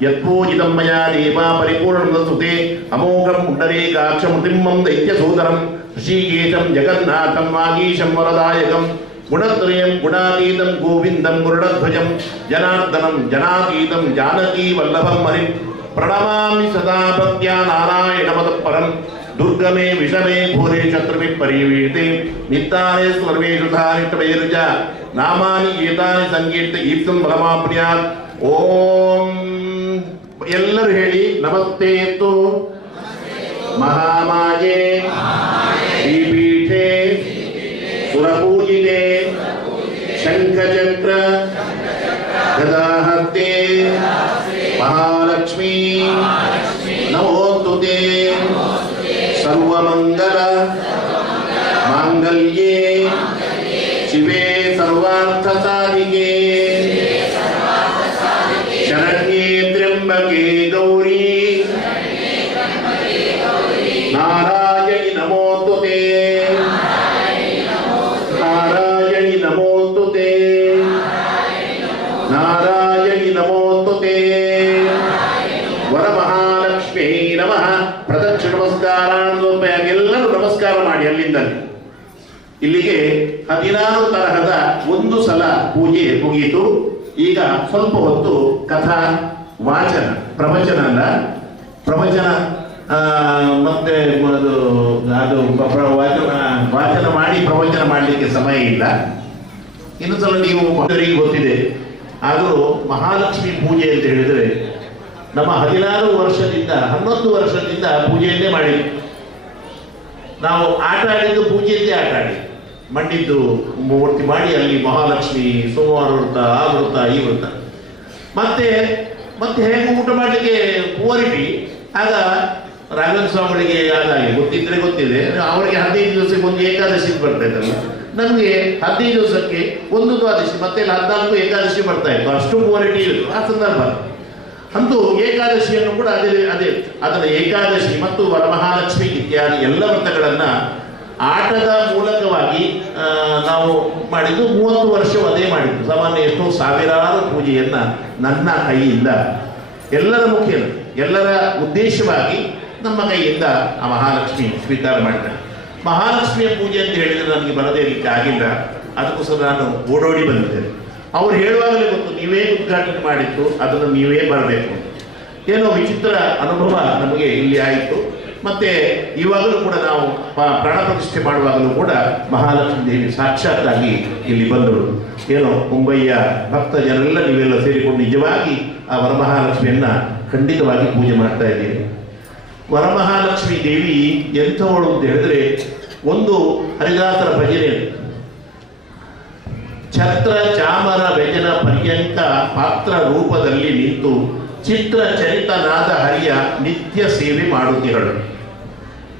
ಯತ್ಪೂಜಿತಂ ಮಯಾ ದೇವ ಪರಿಪೂರ್ಣಂ ಸುತೆ ಅಮೋಘಂ ಪುಂಡರೀಕಾಕ್ಷಮೃತಿಮ್ಮಂ ದೈತ್ಯಸೂದರಂ ಋಷಿಕೇಶಂ ಜಗನ್ನಾಥಂ ವಾಗೀಶಂ ವರದಾಯಕಂ ಗುಣತ್ರಯಂ ಗುಣಾತೀತಂ ಗೋವಿಂದಂ ಗುರುಡಧ್ವಜಂ ಜನಾರ್ದನಂ ಜನಾತೀತಂ ಜಾನಕೀ ವಲ್ಲಭಂ ಹರಿಂ ಪ್ರಣಮಾಮಿ ಸದಾ ಭಕ್ತ್ಯಾ ನಾರಾಯಣಮತಃಪರಂ. ದುರ್ಗಮೇ ವಿಷಮೇ ಘೋರೆ ಶತ್ರುಭಿ ಪರಿವೀತೆ ನಿತ್ತಾನೆ ಸರ್ವೇಷು ಧಾರಿತವೈರುಜ ನಾಮಾನಿ ಗೀತಾನಿ ಸಂಕೀರ್ತ ಈಪ್ಸಂ ಬಲಮಾಪ್ರ್ಯಾತ್. ಓಂ ಎಲ್ಲರೂ ಹೇಳಿ. ನಮಸ್ತೇತು ಮಹಾಮಾಯೇ ಶ್ರೀಪೀಠೆ ಸುರಪೂಜಿತೆ ಶಂಖಚಕ್ರ ಗದಾಹಸ್ತೆ ಮಹಾಲಕ್ಷ್ಮೀ ನಮೋಸ್ತುತೆ. ಸರ್ವಮಂಗಲ ಮಾಂಗಲ್ಯೇ ಶಿವೆ ಸರ್ವಾರ್ಥ ಸಾಧಿಕೆ ಶರಣ್ಯೇ ತ್ರ್ಯಂಬಕೆ ಗೌರಿ ನಾರಾಯಣಿ ನಮೋಸ್ತುತೆ. ನಾರಾಯಣಿ ನಮೋಸ್ತುತೆ. ನಾರಾಯಣಿ ನಮೋಸ್ತುತೆ. ವರಮಹಾಲಕ್ಷ್ಮೀ ನಮಃ. ಪ್ರದಕ್ಷಿಣ ನಮಸ್ಕಾರ ಎಲ್ಲರೂ ನಮಸ್ಕಾರ ಮಾಡಿ. ಅಲ್ಲಿಂದ ಇಲ್ಲಿಗೆ 16 ತರಹದ ಒಂದು ಸಲ ಪೂಜೆ ಮುಗಿಯಿತು. ಈಗ ಸ್ವಲ್ಪ ಹೊತ್ತು ಕಥಾ ವಾಚನ ಪ್ರವಚನ ಅಲ್ಲ, ಪ್ರವಚನ ಮತ್ತೆ ಅದು ವಾಚನ ಮಾಡಿ ಪ್ರವಚನ ಮಾಡಲಿಕ್ಕೆ ಸಮಯ ಇಲ್ಲ. ಇನ್ನು ಸಲ ನೀವು ಭಕ್ತರಿಗೆ ಗೊತ್ತಿದೆ, ಆದರೂ ಮಹಾಲಕ್ಷ್ಮಿ ಪೂಜೆ ಅಂತ ಹೇಳಿದರೆ ನಮ್ಮ 11 ವರ್ಷದಿಂದ ಪೂಜೆಯನ್ನೇ ಮಾಡಿ ನಾವು ಆಟ ಆಡಿದ್ದು ಪೂಜೆಯದ್ದೇ ಆಟ ಆಡಿ ಮಂಡಿದ್ದು ಮೂರ್ತಿ ಮಾಡಿ ಅಲ್ಲಿ ಮಹಾಲಕ್ಷ್ಮಿ ಸೋಮವಾರ ವೃತ್ತ, ಆ ವೃತ್ತ, ಈ ವೃತ್ತ, ಮತ್ತೆ ಹೇಗೆ ಊಟ ಮಾಡಲಿಕ್ಕೆ ಪೂವರಿಟಿ. ಆಗ ರಾಘವೇಂದ್ರ ಸ್ವಾಮಿಗಳಿಗೆ ಆದಾಗಿ ಗೊತ್ತಿದೆ, ಅವರಿಗೆ 15 ದಿವಸಕ್ಕೆ ಒಂದು ಏಕಾದಶಿ ಬರ್ತಾ ಇದ್ದಲ್ಲ, ನಮಗೆ 15 ದಿವಸಕ್ಕೆ ಒಂದು ದ್ವಾದಶಿ ಮತ್ತೆ 14 ಏಕಾದಶಿ ಬರ್ತಾ ಇತ್ತು. ಅಷ್ಟು ಪೂವರಿಟಿ ಇತ್ತು ಆ ಸಂದರ್ಭ. ಅಂತೂ ಏಕಾದಶಿಯನ್ನು ಕೂಡ ಅದರ ಏಕಾದಶಿ ಮತ್ತು ವರಮಹಾಲಕ್ಷ್ಮಿ ಇತ್ಯಾದಿ ಎಲ್ಲ ವ್ರತಗಳನ್ನ ಆಟದ ಮೂಲಕವಾಗಿ ನಾವು ಮಾಡಿದ್ದು. 30 ವರ್ಷ ಅದೇ ಮಾಡಿದ್ದು. ಸಾಮಾನ್ಯ ಎಷ್ಟೋ ಸಾವಿರಾರು ಪೂಜೆಯನ್ನ ನನ್ನ ಕೈಯಿಂದ ಎಲ್ಲರ ಮುಖೇನ ಎಲ್ಲರ ಉದ್ದೇಶವಾಗಿ ನಮ್ಮ ಕೈಯಿಂದ ಆ ಮಹಾಲಕ್ಷ್ಮಿ ಸ್ವೀಕಾರ ಮಾಡಿದ್ದಾರೆ. ಮಹಾಲಕ್ಷ್ಮಿಯ ಪೂಜೆ ಅಂತ ಹೇಳಿದರೆ ನನಗೆ ಬರದೇ ಇರಲಿಕ್ಕೆ ಆಗಿಲ್ಲ. ಅದಕ್ಕೋಸ್ಕರ ನಾನು ಓಡೋಡಿ ಬಂದಿದ್ದೇನೆ. ಅವ್ರು ಹೇಳುವಾಗಲೇ ಗೊತ್ತು, ನೀವೇ ಉದ್ಘಾಟನೆ ಮಾಡಿತ್ತು, ಅದನ್ನು ನೀವೇ ಬರಬೇಕು. ಏನೋ ವಿಚಿತ್ರ ಅನುಭವ ನಮಗೆ ಇಲ್ಲಿ ಆಯಿತು. ಮತ್ತೆ ಇವಾಗಲೂ ಕೂಡ ನಾವು ಪ್ರಾಣ ಪ್ರತಿಷ್ಠೆ ಮಾಡುವಾಗಲೂ ಕೂಡ ಮಹಾಲಕ್ಷ್ಮೀ ದೇವಿ ಸಾಕ್ಷಾತ್ತಾಗಿ ಇಲ್ಲಿ ಬಂದಳು. ಏನೋ ಮುಂಬಯಿಯ ಭಕ್ತ ಜನರೆಲ್ಲ ನೀವೆಲ್ಲ ಸೇರಿಕೊಂಡು ನಿಜವಾಗಿ ಆ ವರಮಹಾಲಕ್ಷ್ಮಿಯನ್ನ ಖಂಡಿತವಾಗಿ ಪೂಜೆ ಮಾಡ್ತಾ ಇದ್ದೀರಿ. ವರಮಹಾಲಕ್ಷ್ಮೀ ದೇವಿ ಎಂಥವಳು ಅಂತ ಹೇಳಿದ್ರೆ, ಒಂದು ಹರಿದಾಸರ ಭಜನೆ, ಛತ್ರ ಚಾಮರ ವ್ಯಜನ ಪರ್ಯಂಕ ಪಾತ್ರ ರೂಪದಲ್ಲಿ ನಿಂತು ಚಿತ್ರ ಚರಿತನಾದ ಹರಿಯ ನಿತ್ಯ ಸೇವೆ ಮಾಡುತ್ತಿರಳು.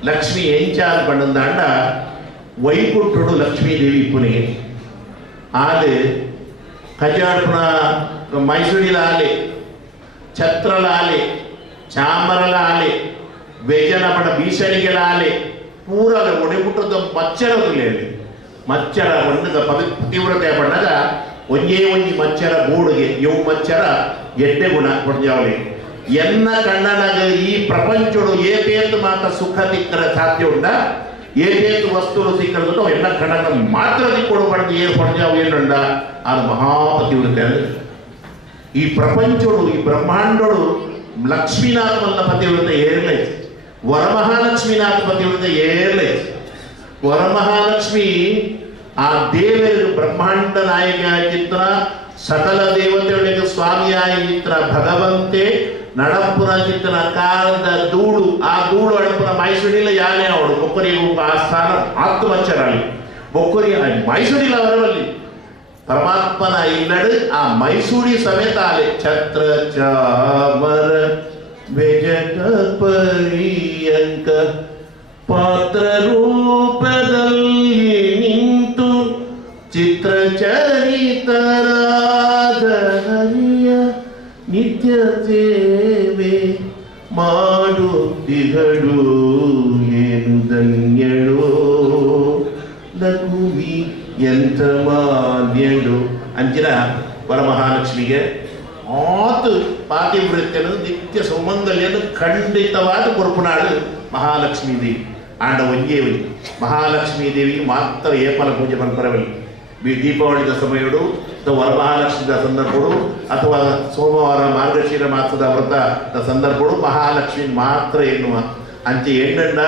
ಲಕ್ಷ್ಮಿ ಎಂಚಾದ ಬಣ್ಣದಾಂಡ ವೈಕುಂಠುಡು ಲಕ್ಷ್ಮೀ ದೇವಿ ಪುನಿಗೆ ಆಲೆ ಕಜಾಡ್ಪುಣ ಮೈಸೂರಿಲ ಆಲೆ ಛತ್ರಲ ಆಲೆ ಚಾಮರಲ ಆಲೆ ವ್ಯಜನ ಪಡ ಭೀಷಣಿಗೆಲ ಆಲೆ ಪೂರಲ ಒಡೆಗುಟ್ಟದ ಮಚ್ಚರದಲ್ಲಿ ಮಚ್ಚರ ಬಣ್ಣದ ಪತಿವ್ರತೆಯ ಬಣ್ಣದ ಒಂಜೇ ಮಚ್ಚರ ಗೂಡುಗೆ ಇವು ಮಚ್ಚರ ಎಡ್ಡೆ ಗುಣ ಕೊಡ್ಜಾವಳಿ ಎನ್ನ ಕಣ್ಣನಾಗ ಈ ಪ್ರಪಂಚಡು ಏತೇತು ಮಾತ್ರ ಸುಖ ದಿಕ್ಕರ ಸಾಧ್ಯ ಉಂಡ ಏತೇತು ವಸ್ತುಗಳು ಸಿಕ್ಕರದು ಎಲ್ಲ ಕಣ್ಣನ ಮಾತ್ರ ದಿಕ್ಕೊಡು ಪಡೆದು ಏನು ಕೊಡ್ಜಾವು ಏನುಂಡ ಅದು ಮಹಾಪತಿವ್ರತೆ. ಈ ಪ್ರಪಂಚಡು ಈ ಬ್ರಹ್ಮಾಂಡೋಡು ಲಕ್ಷ್ಮೀನಾಥ ಮಲ್ಲ ಪತಿವ್ರತೆ ಏರ್ಲೈತು, ವರಮಹಾಲಕ್ಷ್ಮೀನಾಥ ಪತಿವ್ರತೆ ಏರ್ಲೈತು. ವರಮಹಾಲಕ್ಷ್ಮಿ ಆ ದೇವರು ಬ್ರಹ್ಮಾಂಡ ನಾಯಕ ಚಿತ್ರ, ಸಕಲ ದೇವತೆಗಳಿಗೆ ಸ್ವಾಮಿಯಾಯ ಚಿತ್ರ ಭಗವಂತೆ ನಡಪುರ ಚಿತ್ರ ಕಾಲದ ಧೂಳು, ಆ ಧೂಳು ಅಡಪುರ ಮೈಸೂರಿಲ್ಲ ಯಾನೇ ಅವಳು ಬೊಕ್ಕರಿ ಆ ಸ್ಥಾನ ಆತ್ಮಚರಲ್ಲಿ ಬೊಕ್ಕರಿ ಮೈಸೂರಿಲ್ಲ ಅವರಲ್ಲಿ ಪರಮಾತ್ಮನ ಇಲ್ಲಡು ಆ ಮೈಸೂರಿ ಸಮೇತ ಆಲೆ ಛತ್ರ ಚಾಮರ ವ್ಯಜನ ಪರ್ಯಂಕ ಪಾತ್ರ ರೂಪದಲ್ಲಿ ನಿಂತು ಚಿತ್ರ ಚರಿತರಾದ ಹರಿಯ ನಿತ್ಯ ಸೇವೆ ಮಾಡುತ್ತಿಗಳು. ಏನು ಧನ್ಯಳು ಲಘುವಿ ಎಂಥ ಮಾನ್ಯಳು ಅಂಚಿನ ವರಮಹಾಲಕ್ಷ್ಮಿಗೆ ಆತು ಪಾತಿವೃತ್ಯನು ನಿತ್ಯ ಸೌಮಂಗಲ್ಯನು ಖಂಡಿತವಾದ ಕೊರಪುನಾಡು ಮಹಾಲಕ್ಷ್ಮೀ ದೇವಿ ಆಂಡ ಒಂಜೇ ಮಹಾಲಕ್ಷ್ಮೀ ದೇವಿಗೆ ಮಾತ್ರ ಏಪಲ ಪೂಜೆ ಪರಂಪರವಲ್ಲಿ ದೀಪಾವಳಿದ ಸಮಯಡು ಅಥವಾ ವರಮಹಾಲಕ್ಷ್ಮಿದ ಸಂದರ್ಭಗಳು ಅಥವಾ ಸೋಮವಾರ ಮಾರ್ಗಶಿರ ಮಾಸದ ವ್ರತದ ಸಂದರ್ಭಗಳು ಮಹಾಲಕ್ಷ್ಮಿ ಮಾತ್ರ ಎನ್ನುವ ಅಂಚೆ ಎಣ್ಣಂಡ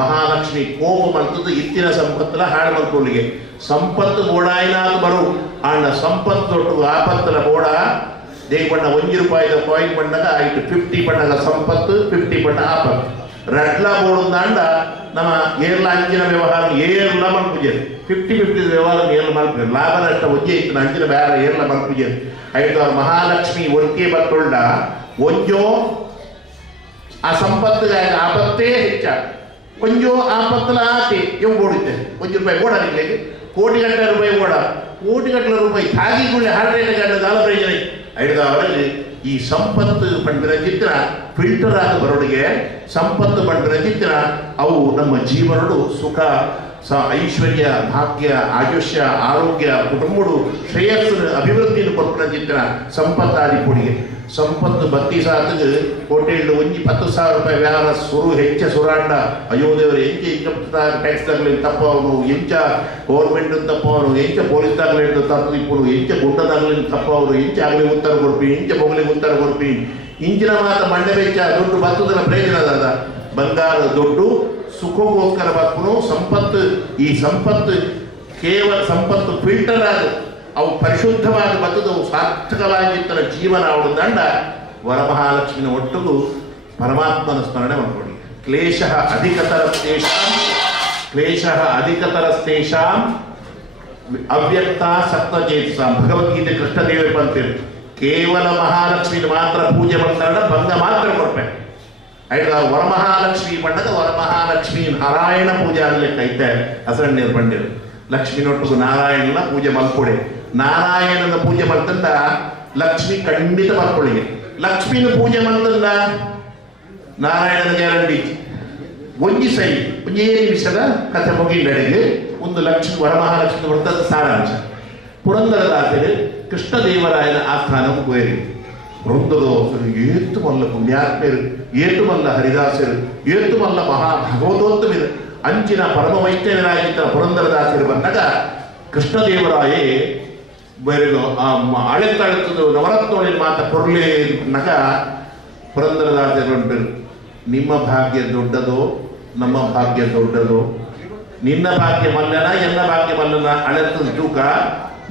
ಮಹಾಲಕ್ಷ್ಮಿ ಕೋಪ ಮಲ್ತದ್ದು ಇತ್ತಿನ ಸಂಪತ್ತಲ ಹಾಳು ಮಲ್ಕೊಳ್ಳಿಗೆ ಸಂಪತ್ತು ಬೋಡಾಯಿನಾದ ಬರು ಆಂಡ ಸಂಪತ್ತು ದೊಡ್ಡ ಆಪತ್ತಲ ಬೋಡ ದೇಗ ಬಣ್ಣ ₹1 ಕಾಯಿನ್ ಬಣ್ಣಗ ಆಯ್ತು 50 ಬಣ್ಣಗ ಸಂಪತ್ತು 50 ಬಣ್ಣ ಆಪತ್ತು ರಡ್ಲ ಬೋಡುಂದಾಂಡ ನಮ್ಮ ಏರ್ಲ ಅಂಚಿನ ವ್ಯವಹಾರ ಏರ್ಲ ಮಲ್ಪುಜೆ 50-50 ವ್ಯವಹಾರ ಏರ್ಲ ಮಲ್ಪುಜೆ ಲಾಭ ನಷ್ಟ ಒಜ್ಜೆ ಇತ್ತು ಅಂಚಿನ ಬೇರೆ ಏರ್ಲ ಮಲ್ಪುಜೆ ಆಯ್ತು. ಮಹಾಲಕ್ಷ್ಮಿ ಒಟ್ಟಿಗೆ ಬತ್ತೊಳ್ಳ ಒಂಜೋ ಆ ಸಂಪತ್ತಿಗೆ ಆಪತ್ತೇ ಹೆಚ್ಚ ಒಂಜೋ ಆಪತ್ತಲ ಆತಿ ಇವು ಬೋಡುತ್ತೆ ₹1 ಬೋಡ ನಿಗ್ಲಿಕ್ಕೆ ಕೋಟಿಗಟ್ಟಲೆ ರೂಪಾಯಿ ಬೋಡ ಕೋಟಿಗಟ್ಟಲೆ ರೂಪಾಯಿ ತಾಗಿಗುಳ್ಳೆ ಹಾರ್ಟ್ ಅಟ್ಯಾಕ್ ಗಂಡ ದಾಲ ಪ್ರಯೋಜನ ಐದು ಅವರಲ್ಲಿ ಈ ಸಂಪತ್ತು ಪಂಡಿನ ಚಿತ್ರ ಫಿಲ್ಟರ್ ಆದ ಬರೋಡಿಗೆ ಸಂಪತ್ತು ಪಂಡಿನ ಚಿತ್ರ ಅವು ನಮ್ಮ ಜೀವನಡು ಸುಖ ಐಶ್ವರ್ಯ ಭಾಗ್ಯ ಆಯುಷ್ಯ ಆರೋಗ್ಯ ಕುಟುಂಬಡು ಶ್ರೇಯಸ್ಸು ಅಭಿವೃದ್ಧಿಯನ್ನು ಕೊಟ್ಟಿನ ಚಿತ್ರ ಸಂಪತ್ತಾದಿ ಕೊಡಿಗೆ ಸಂಪತ್ತು ಬತ್ತಿ ಸಾತಿಗೆ ಕೋಟೆಂಡು ₹10,000 ವ್ಯಾರ ಸುರು ಹೆಚ್ಚ ಸುರಾಂಡ ಅಯ್ಯೋ ದೇವರು ಎಂಚ ಇನ್ಕಮ್ ಟ್ಯಾಕ್ಸ್ ತಗಲಿ ತಪ್ಪವನು ಎಂಚ ಗೌರ್ಮೆಂಟ್ ತಪ್ಪವನು ಎಂಚ ಪೊಲೀಸ್ ತಗಲಿಂಡು ತಪ್ಪು ಇಪ್ಪುಡು ಎಂಚ ಗುಡ್ಡದಾಗಲಿ ತಪ್ಪವರು ಎಂಚ ಆಗಲಿ ಉತ್ತರ ಕೊಡ್ಪಿ ಎಂಚ ಮೊಗಲಿಗೆ ಉತ್ತರ ಕೊಡ್ಪಿ ಇಂಚಿನ ಮಾತ ಮಂಡೆ ವೆಚ್ಚ ದುಡ್ಡು ಬತ್ತುದರ ಪ್ರಯೋಜನದ ಬಂಗಾರದ ದುಡ್ಡು ಸುಖಕ್ಕೋಸ್ಕರ ಬಪ್ಪನು ಸಂಪತ್ತು ಈ ಸಂಪತ್ತು ಕೇವಲ ಸಂಪತ್ತು ಫಿಲ್ಟರ್ ಆದ ಅವು ಪರಿಶುದ್ಧವಾದ ಬತ್ತದವು ಸಾರ್ಥಕವಾಗಿತ್ತರ ಜೀವನ ಅವಳು ದಂಡ ವರಮಹಾಲಕ್ಷ್ಮಿನ ಒಟ್ಟಿಗೂ ಪರಮಾತ್ಮನ ಸ್ಮರಣೆ ಮಾಡ್ಕೊಳ್ಳಿ. ಕ್ಲೇಶ ಅಧಿಕತರಸ್ತೇಷಾಂ ಅವ್ಯಕ್ತ ಸಪ್ತಚೇತಸಾಂ ಭಗವದ್ಗೀತೆ ಕೃಷ್ಣದೇವರ ಬಂತೀರಿ ಕೇವಲ ಮಹಾಲಕ್ಷ್ಮಿ ಮಾತ್ರ ಪೂಜೆ ಮಾಡ್ತಾರ ಭಂಗ ಮಾತ್ರ ಕೊಡ್ಬೇಕು. ಐದು ವರಮಹಾಲಕ್ಷ್ಮಿ ಬಂಡದ ವರಮಹಾಲಕ್ಷ್ಮಿ ನಾರಾಯಣ ಪೂಜೆ ಆಗ್ಲಿಕ್ಕೆ ಐತೆ ಅಸಣ್ಣ ಬಂದಿರು ಲಕ್ಷ್ಮಿನೊಟ್ಟಿಗೂ ನಾರಾಯಣನ ಪೂಜೆ ಮಲ್ಕೊಡಿ. ನಾರಾಯಣನ ಪೂಜೆ ಮಾಡ್ತಂದ ಲಕ್ಷ್ಮಿ ಖಂಡಿತ ಮಲ್ಕೊಳ್ಳಿ. ಲಕ್ಷ್ಮಿನ ಪೂಜೆ ಮಾಡ್ತಂದ ನಾರಾಯಣನ ಗ್ಯಾರಂಟಿ ಒಂಜಿ ಸೈ ಒಂಜೇ ನಿಮಿಷದ ಕಥೆ ಮುಗಿಂಡೆಗೆ ಒಂದು ಲಕ್ಷ್ಮಿ ವರಮಹಾಲಕ್ಷ್ಮಿ ವೃತ್ತದ ಸಾರಾಂಶ. ಪುರಂದರದಾಸರು ಕೃಷ್ಣದೇವರಾಯನ ಆಸ್ಥಾನಕ್ಕೆ ಹೋಯಿರಿ. ವೃಂದದೋಸರು ಏತುಮಲ್ಲ ಪುಣ್ಯಾತ್ಮರು, ಏತುಮಲ್ಲ ಹರಿದಾಸರು, ಏತುಮಲ್ಲ ಮಹಾ ಭಗವತೋತ್ತಮರು ಅಂಚಿನ ಪರಮ ವೈಷ್ಣವರಾಗಿದ್ದ ಪುರಂದರದಾಸರು ಬಂದಾಗ ಕೃಷ್ಣದೇವರಾಯೇ ಬರೆದು ಆ ಅಳೆತಳೆತದು ನವರತ್ನೊಳಿನ ಮಾತ ಕೊರಲೆ ನಗ ಪುರಂದರದಾಸರು ಅಂಟರು, ನಿಮ್ಮ ಭಾಗ್ಯ ದೊಡ್ಡದೋ ನಮ್ಮ ಭಾಗ್ಯ ದೊಡ್ಡದೋ, ನಿನ್ನ ಭಾಗ್ಯ ಮಲ್ಲನ ಎನ್ನ ಭಾಗ್ಯ ಮಲ್ಲನ ಅಳೆತದ ತೂಕ,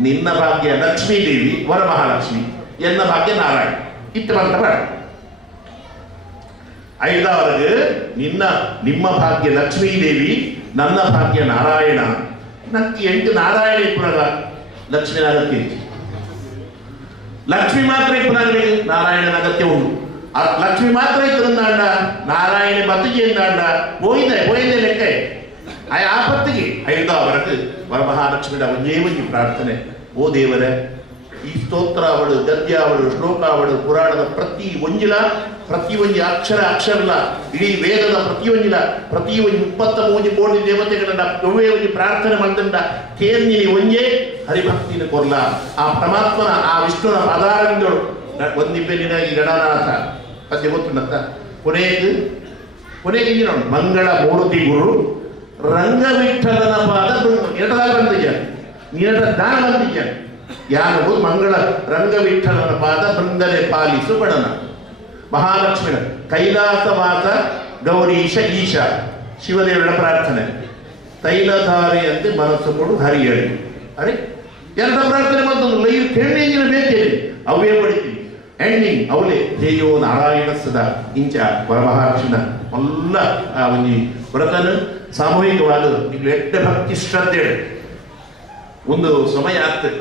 ನಿನ್ನ ಭಾಗ್ಯ ಲಕ್ಷ್ಮೀದೇವಿ ವರಮಹಾಲಕ್ಷ್ಮಿ, ಎನ್ನ ಭಾಗ್ಯ ನಾರಾಯಣ ಇತ್ತು ಬಂತ ಐದವರೆಗೆ ನಿಮ್ಮ ಭಾಗ್ಯ ಲಕ್ಷ್ಮೀದೇವಿ ನನ್ನ ಭಾಗ್ಯ ನಾರಾಯಣ. ನಕ್ಕೆ 8 ನಾರಾಯಣ ಇಪ್ಪುನಾಗ ಲಕ್ಷ್ಮೀನ ಅಗತ್ಯ, ಲಕ್ಷ್ಮಿ ಮಾತ್ರ ಇಪ್ಪುನಾಗಲಿ ನಾರಾಯಣನ ಅಗತ್ಯ ಉಂಟು. ಲಕ್ಷ್ಮಿ ಮಾತ್ರ ಇತ್ತರಂದಾಂಡ ನಾರಾಯಣ ಬತ್ತಿಗೆ ಎಂದಾಂಡ ಹೋಯ್ದೆ ಲೆಕ್ಕ ಆಪತ್ತಿಗೆ ಐದವರೆಗೆ ವರಮಹಾಲಕ್ಷ್ಮಿಯ ಒಂದೇ ಒಂದು ಪ್ರಾರ್ಥನೆ. ಓ ದೇವರೇ, ಈ ಸ್ತೋತ್ರ ಅವಳು, ಗದ್ಯ ಅವಳು, ಶ್ಲೋಕ ಅವಳು, ಪುರಾಣದ ಪ್ರತಿ ಒಂಜಿಲ ಅಕ್ಷರಲ್ಲ ಇಡೀ ವೇದದ ಪ್ರತಿ ಒಂಜಿಲ 23 ಕೋಟಿ ದೇವತೆಗಳನ್ನ ಒವ್ವೇ ಒಂದು ಪ್ರಾರ್ಥನೆ ಮಾಡ್ದಂಡ ಕೇರ್ನಿನಿ ಒಂಜೇ ಹರಿಭಕ್ತಿನ ಕೊರ್ಲ. ಆ ಪರಮಾತ್ಮನ ಆ ವಿಷ್ಣುನ ಆಧಾರದಿಂದಳು ಒಂದಿಬ್ಬೆನಿನ ಈ ಗಣನಾಥ ಪದ್ಯ ಗೊತ್ತುಂಡತ್ತ ಕೊನೆಗೆ ನೋಡಿ ಮಂಗಳ ಮೂರ್ತಿ ಗುರು ರಂಗವಿಠಲನ ಪಾದ ಎರಡದಾಗ ಬಂದಿದ್ಯ ನೀರ ದಾನ ಬಂದಿದ್ಯ ಯಾನವು ಮಂಗಳ ರಂಗವಿಠಲನ ಪಾದ ಬೃಂದನೆ ಪಾಲಿಸು ಬಡನ. ಮಹಾಲಕ್ಷ್ಮಿನ ಕೈಲಾಸವಾಸ ಗೌರೀಶ ಈಶ ಶಿವದೇವರ ಪ್ರಾರ್ಥನೆ. ತೈಲಧಾರೆಯಂತೆ ಮನಸ್ಸು ಕೊಡು ಹರಿಯಳಿ. ಅರೆ ಎಲ್ಲ ಪ್ರಾರ್ಥನೆ ಮತ್ತೊಂದು ಲೈವ್ ಕೆಣ್ಣಿಂಗಿನ ಬೇಕೇಳಿ ಅವೇ ಪಡಿತೀವಿ ಎಂಡಿಂಗ್ ಅವಲೇ ಜಯೋ ನಾರಾಯಣ ಸದಾ ಇಂಚ ವರಮಹಾಲಕ್ಷ್ಮಿನ ಎಲ್ಲ ಒಂಜಿ ವ್ರತನ ಸಾಮೂಹಿಕವಾದ ಎಡ್ಡ ಭಕ್ತಿ ಶ್ರದ್ಧೆ ಒಂದು ಸಮಯ ಆಗ್ತದೆ.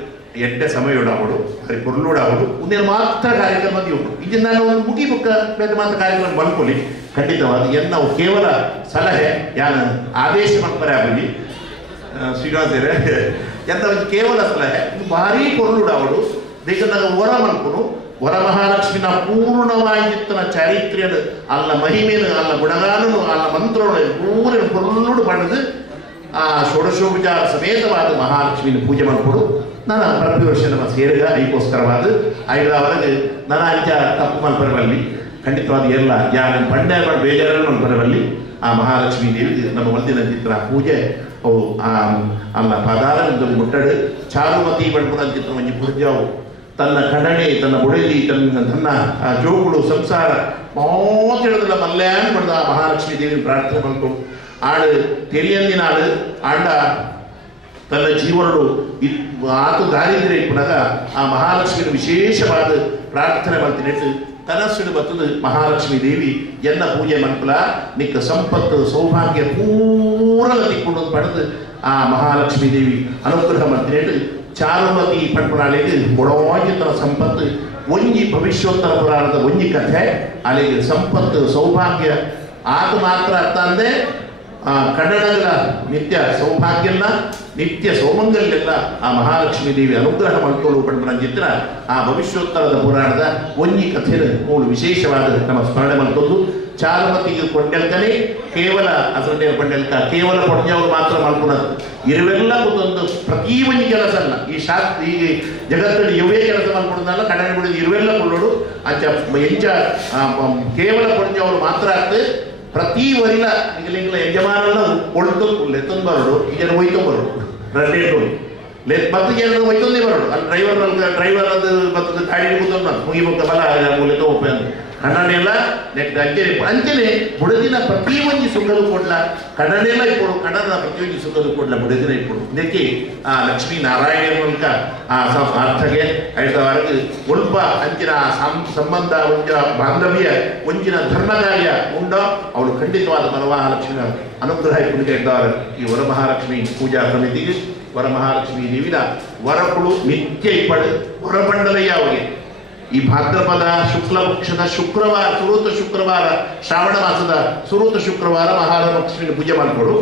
ಎಡ್ಡೆ ಸಮಯೋಡಾವಡು ಹರಿ ಪೊರ್ಲೋಡಾವಡು ಒಂದೇನು ಮಾತ್ರ ಕಾರ್ಯಕ್ರಮ ಉಂಟು. ಇದನ್ನ ನಾನು ಒಂದು ಮುಗಿ ಬುಕ್ಕ ಬೇರೆ ಮಾತ್ರ ಕಾರ್ಯಕ್ರಮ ಬಂದ್ಕೊಳ್ಳಿ ಖಂಡಿತವಾದ ಎನ್ನ ನಾವು ಕೇವಲ ಸಲಹೆ ಯಾನು ಆದೇಶ ಮಾಡ್ತಾರೆ ಆಗಲಿ ಶ್ರೀನಿವಾಸರೇ ಎಂತ ಒಂದು ಕೇವಲ ಸಲಹೆ ಭಾರಿ ಪೊರ್ಲೋಡಾವಡು ಬೇಕಂದಾಗ ವರ ಮನ್ಕೊನು ವರಮಹಾಲಕ್ಷ್ಮಿನ ಪೂರ್ಣವಾಗಿತ್ತನ ಚಾರಿತ್ರ್ಯದ ಅಲ್ಲ ಮಹಿಮೆನು ಅಲ್ಲ ಗುಣಗಾನನು ಅಲ್ಲ ಮಂತ್ರಗಳು ಪೂರ್ಣ ಪೊರ್ಲೋಡು ಪಡೆದು ಆ ಷೋಡಶೋಪಚಾರ ಸಮೇತವಾದ ಮಹಾಲಕ್ಷ್ಮಿನ ಪೂಜೆ ಮಾಡ್ಕೊಡು. ನಾನು ಪ್ರತಿ ವರ್ಷ ನಮ್ಮ ಸೇರಿದ ಐಕೋಸ್ಕರವಾದ ಐದವರೆಗೆ ನಾನು ಅಂಚ ತಪ್ಪು ಮಲ್ಪರವಲ್ಲಿ ಖಂಡಿತವಾದ ಎಲ್ಲ ಯಾರು ಬಂಡೆ ಮಾಡಿ ಬೇಜಾರು ಮಲ್ಪರವಲ್ಲಿ ಆ ಮಹಾಲಕ್ಷ್ಮೀ ದೇವಿ ನಮ್ಮ ಒಂದಿನ ಚಿತ್ರ ಪೂಜೆ ಅವು ಅಲ್ಲ ಪದಾರದಿಂದ ಮುಟ್ಟಡು ಚಾರುಮತಿ ಬಡ್ಕೊಂಡ ಚಿತ್ರ ಮಂಜಿ ಪೂಜಾವು ತನ್ನ ಕಡಣೆ ತನ್ನ ಬುಡಲಿ ತನ್ನ ಜೋಗುಳು ಸಂಸಾರ ಮಾತಿಡದಲ್ಲ ಮಲ್ಯಾನ್ ಪಡೆದ ಆ ಮಹಾಲಕ್ಷ್ಮೀ ದೇವಿನ ಪ್ರಾರ್ಥನೆ ಮಾಡ್ಕೊಂಡು ಆಡು ತೆರಿಯಂದಿನ ಆಂಡ ತನ್ನ ಜೀವನಡು ಆತು ದಾರಿದ್ರ್ಯ ಪುನಃ ಆ ಮಹಾಲಕ್ಷ್ಮಿನ ವಿಶೇಷವಾದ ಪ್ರಾರ್ಥನೆ ಮಾಡ್ತೀನಿ ಕನಸಿಡು ಬತ್ತದು ಮಹಾಲಕ್ಷ್ಮೀ ದೇವಿ ಎನ್ನ ಪೂಜೆ ಮಕ್ಕಳ ನಿಕ್ಕ ಸಂಪತ್ತು ಸೌಭಾಗ್ಯ ಪೂರಲ ತಿಕ್ಕೊಂಡು ಪಡೆದು ಆ ಮಹಾಲಕ್ಷ್ಮೀ ದೇವಿ ಅನುಗ್ರಹ ಮಾಡ್ತೀನಿ ಚಾರುಮತಿ ಪಟ್ಪುರಾಳಿಗೆ ಬೊಡವಾಗಿ ತನ್ನ ಸಂಪತ್ತು ಒಂಜಿ ಭವಿಷ್ಯೋತ್ತರ ಪುರಾಣದ ಒಂಜಿ ಕಥೆ ಅಲ್ಲಿಗೆ ಸಂಪತ್ತು ಸೌಭಾಗ್ಯ ಆತ ಮಾತ್ರ ಅರ್ಥ ಅಂದೆ ಕನ್ನಡಗಳ ನಿತ್ಯ ಸೌಭಾಗ್ಯಲ್ಲ ನಿತ್ಯ ಸೌಮಂಗಲ್ಯಲ್ಲ ಆ ಮಹಾಲಕ್ಷ್ಮೀ ದೇವಿ ಅನುಗ್ರಹ ಮಾಡ್ಕೊಳ್ಳುವ ಪಂಡ ಚಿತ್ರ ಆ ಭವಿಷ್ಯೋತ್ತರದ ಪುರಾಣದ ಒಂಜಿ ಕಥೆಯ ಮೂಲ ವಿಶೇಷವಾದ ನಮ್ಮ ಸ್ಮರಣೆ ಮಾಡ್ಕೊಂಡು ಚಾರುಮತಿಗೆ ಕೊಂಡೆಲ್ಕನೇ ಕೇವಲ ಅದನ್ನೇ ಕೊಂಡೆಲ್ಕ ಕೇವಲ ಪೊಂಜವರು ಮಾತ್ರ ಮಾಡ್ಕೊಳ್ಳೋದು ಇರುವೆಲ್ಲ ಕೂತೊಂದು ಪ್ರತಿ ಒಂಜಿ ಕೆಲಸ ಅಲ್ಲ ಈ ಈ ಜಗತ್ತಲ್ಲಿ ಇವೇ ಕೆಲಸ ಮಾಡ್ಕೊಳ್ಳೋದಲ್ಲ ಕನ್ನಡ ಬಿಡೋದು ಇರುವೆಲ್ಲ ಕೊಳ್ಳೋಡು ಅಂಚ ಎಂಚ ಕೇವಲ ಪೊಂಜವರು ಮಾತ್ರ ಆಗ್ತದೆ ಪ್ರತಿ ವರಿಲ ಈಗಲಿಂಗಲ ಯಜಮಾನನ ಒಳ್ತು ಲೆತ್ತೊಂದು ಬರೋಡು ಈಗ ಒಯ್ತು ಬರೋಡು ರೆಡ್ಡು ಮತ್ತೆ ಒಯ್ತೊಂದೇ ಬರೋಡು ಅಲ್ಲಿ ಡ್ರೈವರ್ ಅದು ಮತ್ತೆ ಗಾಡಿ ಕೂತೊಂದು ಮುಗಿಬೇಕು ಬಲ ಲೆತ್ತ ಒಪ್ಪೆ ಕನ್ನಡೆಲ್ಲ ನೆಕ್ಸ್ಟ್ ಅಂಚನೆ ಬುಡದಿನ ಪ್ರತಿಯೊಂದು ಸುಖಲು ಕೊಡ್ಲ ಕನ್ನಡೆಲ್ಲ ಇಪ್ಪಡು ಕನ್ನಡದ ಪ್ರತಿಯೊಂದು ಸುಖಲು ಕೊಡ್ಲ ಬುಡದಿನ ಇಪ್ಪಡು ಇದಕ್ಕೆ ಆ ಲಕ್ಷ್ಮೀ ನಾರಾಯಣ ಮೂಲಕ ಆ ಅರ್ಥಗೆ ಐದವರೆಗೆ ಸ್ವಲ್ಪ ಅಂಚಿನ ಸಂಬಂಧ ಒಂಚಿನ ಬಾಂಧವ್ಯ ಒಂಚಿನ ಧರ್ಮ ಕಾರ್ಯ ಉಂಡೋ ಅವಳು ಖಂಡಿತವಾದ ವರಮಹಾಲಕ್ಷ್ಮಿಯ ಅನುಗ್ರಹ ಇಪ್ಪುಡಿಗೆ ಇದ್ದವರು ಈ ವರಮಹಾಲಕ್ಷ್ಮಿ ಪೂಜಾ ಸಮಿತಿಗೆ ವರಮಹಾಲಕ್ಷ್ಮಿ ದೇವಿನ ವರಪುಳು ನಿತ್ಯ ಇಪ್ಪಡು ಹೊರಬಂಡಲಯ್ಯ ಅವರಿಗೆ ಈ ಭಾದ್ರಪದ ಶುಕ್ಲ ಪಕ್ಷದ ಶುಕ್ರವಾರ ಸುರೂತ ಶುಕ್ರವಾರ ಶ್ರಾವಣ ಮಾಸದ ಸುರೂತ ಶುಕ್ರವಾರ ಮಹಾಲಕ್ಷ್ಮಿನ ಪೂಜೆ ಮಾಡ್ಕೊಡು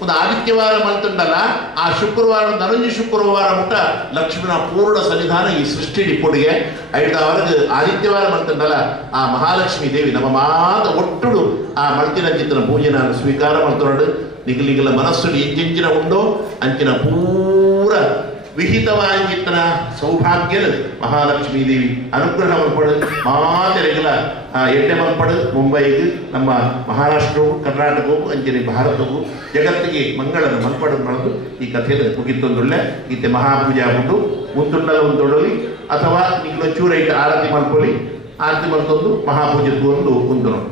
ಒಂದು ಆದಿತ್ಯವಾರ ಮಂತಂಡಲ್ಲ ಆ ಶುಕ್ರವಾರ ನರಂಜಿ ಶುಕ್ರವಾರ ಮುಟ್ಟ ಲಕ್ಷ್ಮಿನ ಪೂರ್ಣ ಸನ್ನಿಧಾನ ಈ ಸೃಷ್ಟಿ ಡಿಪ್ಪೊಡಿಗೆ ಐದವರೆಗೆ ಆದಿತ್ಯವಾರ ಮಂತಂಡಲ್ಲ ಆ ಮಹಾಲಕ್ಷ್ಮಿ ದೇವಿ ನಮ್ಮ ಮಾತ ಒಟ್ಟುಡು ಆ ಮಲ್ತಿನ ಚಿತ್ರ ಪೂಜೆನ ಸ್ವೀಕಾರ ಮಾಡ್ತಾడు ನಿಗಲಿಗಲ ಮನಸ್ಸು ಎಂಜಿಂಚಿನ ಉಂಡೋ ಅಂಚಿನ ಪೂರ ವಿಹಿತವಾಗಿತ್ತನ ಸೌಭಾಗ್ಯದ ಮಹಾಲಕ್ಷ್ಮೀ ದೇವಿ ಅನುಗ್ರಹ ಮಲ್ಪಡು ಮಾತೆರೆಗಲ ಎಣ್ಣೆ ಮಲ್ಪಡು ಮುಂಬೈಗೆ ನಮ್ಮ ಮಹಾರಾಷ್ಟ್ರವು ಕರ್ನಾಟಕವು ಅಂಜನೆ ಭಾರತವು ಜಗತ್ತಿಗೆ ಮಂಗಳನ ಮಲ್ಪಡು ಮಾಡೋದು ಈ ಕಥೆಯಲ್ಲಿ ಮುಗಿತೊಂದುಳ್ಳೆ ಈತೆ ಮಹಾಪೂಜೆ ಆಗ್ಬಿಟ್ಟು ಮುಂದುಂಡಲ ಒಂದೊಡಲಿ ಅಥವಾ ನಿಗ್ಲ ಚೂರೈಟ್ ಆರತಿ ಮಲ್ಕೊಳ್ಳಿ ಆರತಿ ಮಲ್ತೊಂದು ಮಹಾಪೂಜೆ ತಗೊಂಡು ಕುಂದು ನೋಡಿ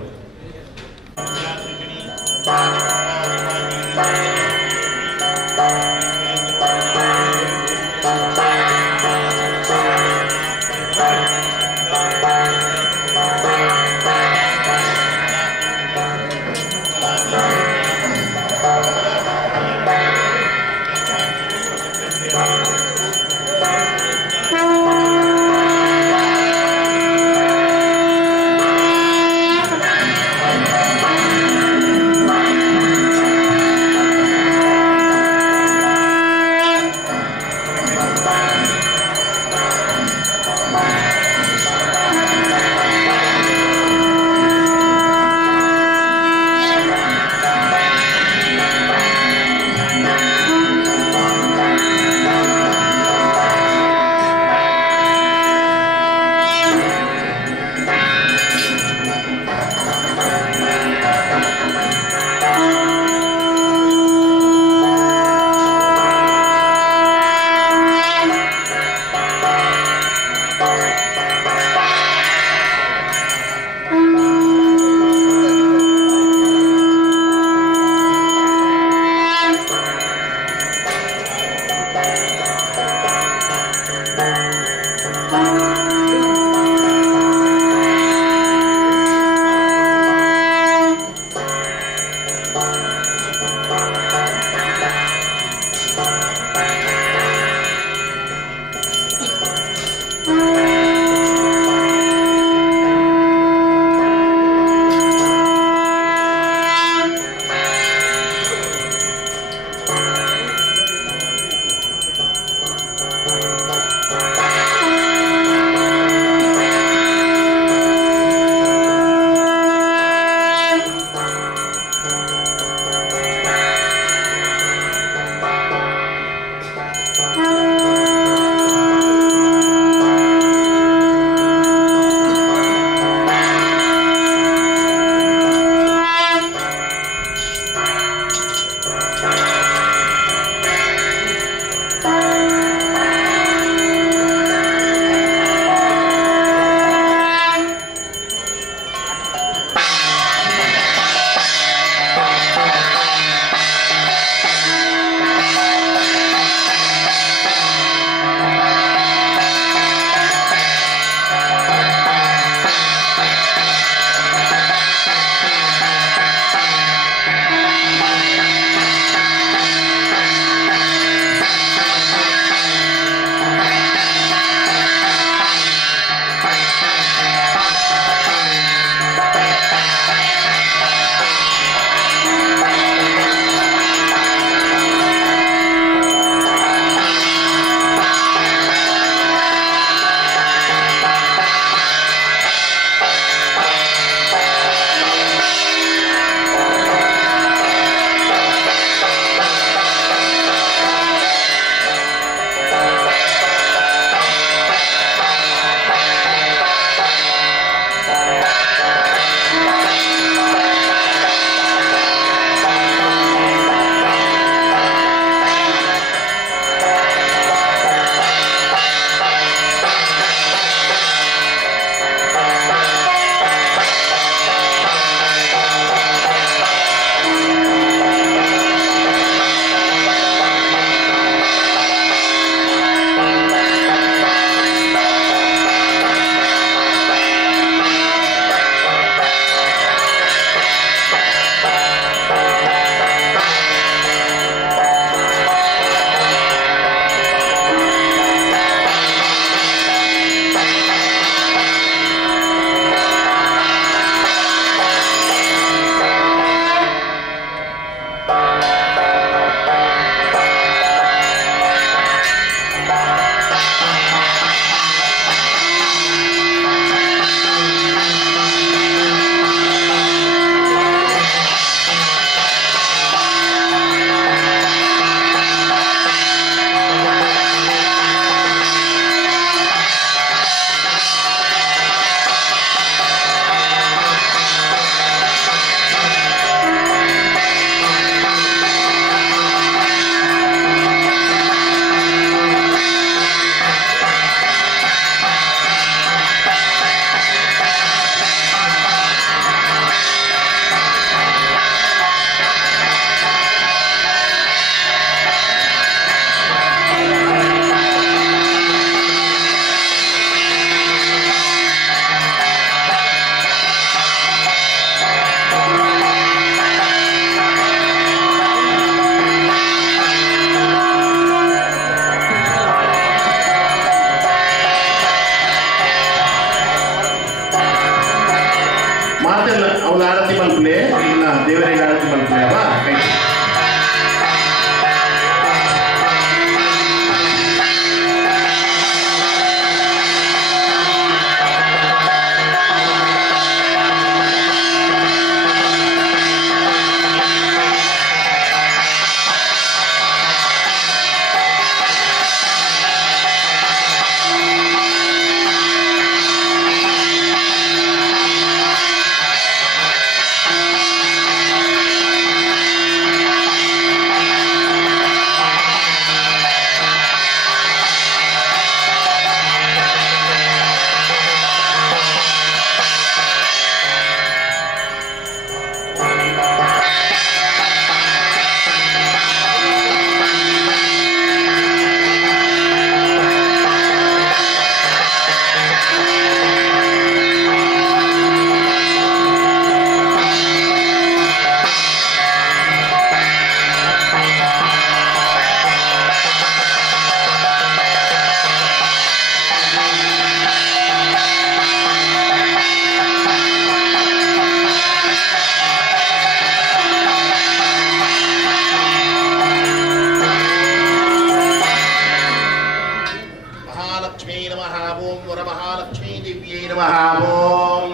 नमः ओम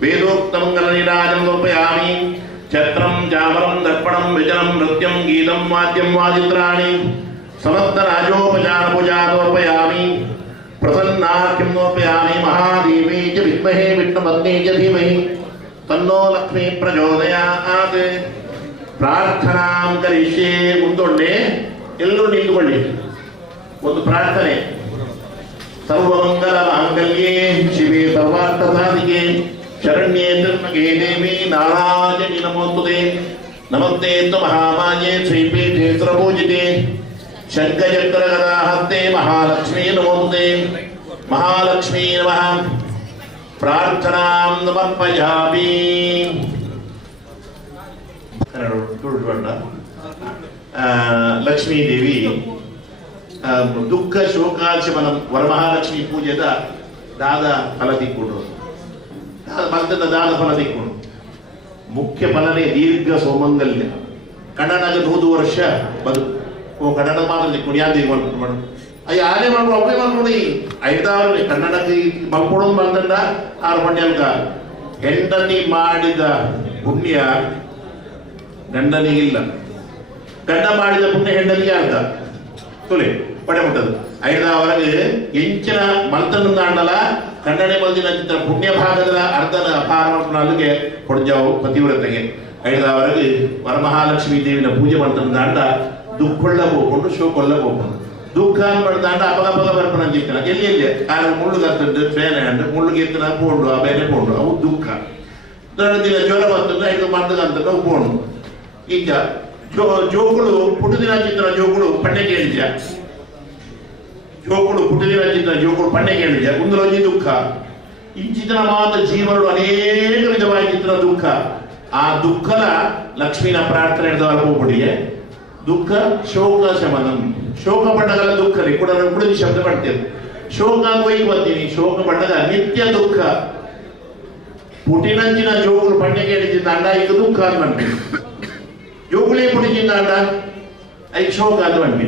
वेदोक्तमंगलनीराजं समर्पयामि छत्रं चामरं दर्पणं विजनं नृत्यं गीतं वाद्यं वादित्राणि समस्तराजोपचारपूजां समर्पयामि प्रसन्नार्घ्यं समर्पयामि महादेवी च विद्महे विष्णुपत्नी च धीमहि तन्नो लक्ष्मी प्रचोदयात् ಪ್ರಾರ್ಥನಾಂ ಕರಿಷ್ಯೆ ಮುಂದೊಂಡೆ ಎಲ್ಲರೂ ನಿಂತುಕೊಳ್ಳಿ ಒಂದು ಪ್ರಾರ್ಥನೆ ಸರ್ವಮಂಗಲ ಮಾಂಗಲ್ಯೆ ಶಿವೆ ಸರ್ವಾರ್ಥ ಸಾಧಿಕೆ ಶರಣ್ಯೇ ತ್ರ್ಯಂಬಕೆ ದೇವಿ ನಾರಾಯಣಿ ನಮೋಸ್ತುತೆ ನಮಸ್ತೆ ತು ಮಹಾಮಾಯೆ ಶ್ರೀಪೀಠೆ ಸರ್ವಪೂಜಿತೆ ಶಂಖಚಕ್ರ ಗದಾ ಹಸ್ತೆ ಮಹಾಲಕ್ಷ್ಮೀ ನಮೋಸ್ತುತೆ ಮಹಾಲಕ್ಷ್ಮೀ ನಮಃ ಪ್ರಾರ್ಥನಾಂ ಸಮರ್ಪಯಾಮಿ ಲಕ್ಷ್ಮೀ ದೇವಿ ದುಃಖ ಶೋಕಾಶಮನ ವರಮಹಾಲಕ್ಷ್ಮಿ ಪೂಜೆದ ದಾದ ಫಲ ತಿಕ್ಕೊಂಡು ಭಕ್ತದ ದಾದ ಫಲ ತಿಕ್ಕೊಂಡು ಮುಖ್ಯ ಫಲನೇ ದೀರ್ಘ ಸೌಮಂಗಲ್ಯ ಕನ್ನಡಗ 100 ವರ್ಷ ಬದುಕು ಕನ್ನಡ ಮಾತ್ರ ತಿಕ್ಕೊಂಡು ಯಾರು ಮಾಡು ಅಯ್ಯ ಆನೆ ಮಾಡ್ಕೊಂಡು ಒಬ್ಬೇ ಮಾಡ್ಕೊಂಡು ಐದಾರು ಕನ್ನಡಕ್ಕೆ ಮಲ್ಕೊಡೋದು ಬಂದಂಡ 6 ಮಂಡ್ಯಲ್ಕ ಹೆಂಡತಿ ಮಾಡಿದ ಪುಣ್ಯ ಗಂಡನಿಗಿಲ್ಲ ಗಂಡ ಮಾಡಿದ ಪುಣ್ಯ ಹೆಂಡನಿಗೆ ಅರ್ಧ ತುಲೆ ಪಡೆ ಮುಟ್ಟದು ಐದ ಹೊರಗೆ ಎಂಚಿನ ಮಲ್ತನದ ಅಂಡಲ ಕನ್ನಡ ಮಲ್ದಿನ ಚಿತ್ರ ಪುಣ್ಯ ಭಾಗದ ಅರ್ಧನ ಅಪಾರಕ್ಕೆ ಕೊಡ್ಜಾವು ಪತಿವ್ರತೆಗೆ ಐದ ಹೊರಗೆ ವರಮಹಾಲಕ್ಷ್ಮೀ ದೇವಿನ ಪೂಜೆ ಮಾಡ್ತಂದ ಅಂಡ ದುಃಖೊಳ್ಳ ಹೋಗ್ಕೊಂಡು ಶೋಕೊಳ್ಳ ಹೋಗ್ಕೊಂಡು ದುಃಖ ಮಾಡ್ದ ಅಂಡ ಅಪಗ ಬರ್ಪಣ ಅಂತಿರ್ತಾನೆ ಎಲ್ಲಿ ಕಾರಣ ಮುಳ್ಳುಗರ್ತದ್ದು ಬೇನೆ ಅಂಡ್ ಮುಳ್ಳುಗೆತ್ತಿನ ಪೋಂಡು ಆ ಬೇರೆ ಪೋಂಡು ಅವು ದುಃಖ ದಿನ ಜ್ವರ ಬರ್ತಂದ್ರೆ ಐದು ಮಾಡ್ದಂತ ಅವು ಪೋಂಡು ಈಗ ಜೋಗುಳು ಪುಟದಿನ ಚಿತ್ರ ಜೋಗುಳು ಪಣ್ಣೆ ಕೇಳಿದ್ಯಾ ಜೋಗುಳು ಪುಟದಿನ ಚಿತ್ರ ಜೋಗುಳು ಪಣ್ಣೆ ಕೇಳಿದ್ಯಾ ಮುಂದೊಂದು ದುಃಖ ಇಂಚಿತನ ಮಾತ ಜೀವನಗಳು ಅನೇಕ ವಿಧವಾಗಿ ಚಿತ್ರ ದುಃಖ ಆ ದುಃಖದ ಲಕ್ಷ್ಮೀನ ಪ್ರಾರ್ಥನೆ ಹಿಡಿದವರ ಹೋಗ್ಬಿಡಿಗೆ ದುಃಖ ಶೋಕ ಶಮನಂ ಶೋಕ ಪಣ್ಣಗಲ ದುಃಖನೇ ಕೂಡ ಶಬ್ದ ಮಾಡ್ತೇವೆ ಶೋಕ ಅಂತ ಹೋಗಿ ಬರ್ತೀನಿ ಶೋಕ ಪಣ್ಣಗ ನಿತ್ಯ ದುಃಖ ಪುಟಿನಂಚಿನ ಜೋಗುಳು ಪಣ್ಣೆ ಕೇಳಿದ್ದ ಅಂಡ ಈಗ ದುಃಖ ಅಂತ ಮಾಡ್ತೀನಿ ಜೋಗುಳೇ ಪುಡಿಜಿಂದ ಅಂಡ ಐದು ಶೋಕ ಅಂತ ಬಂದ್ವಿ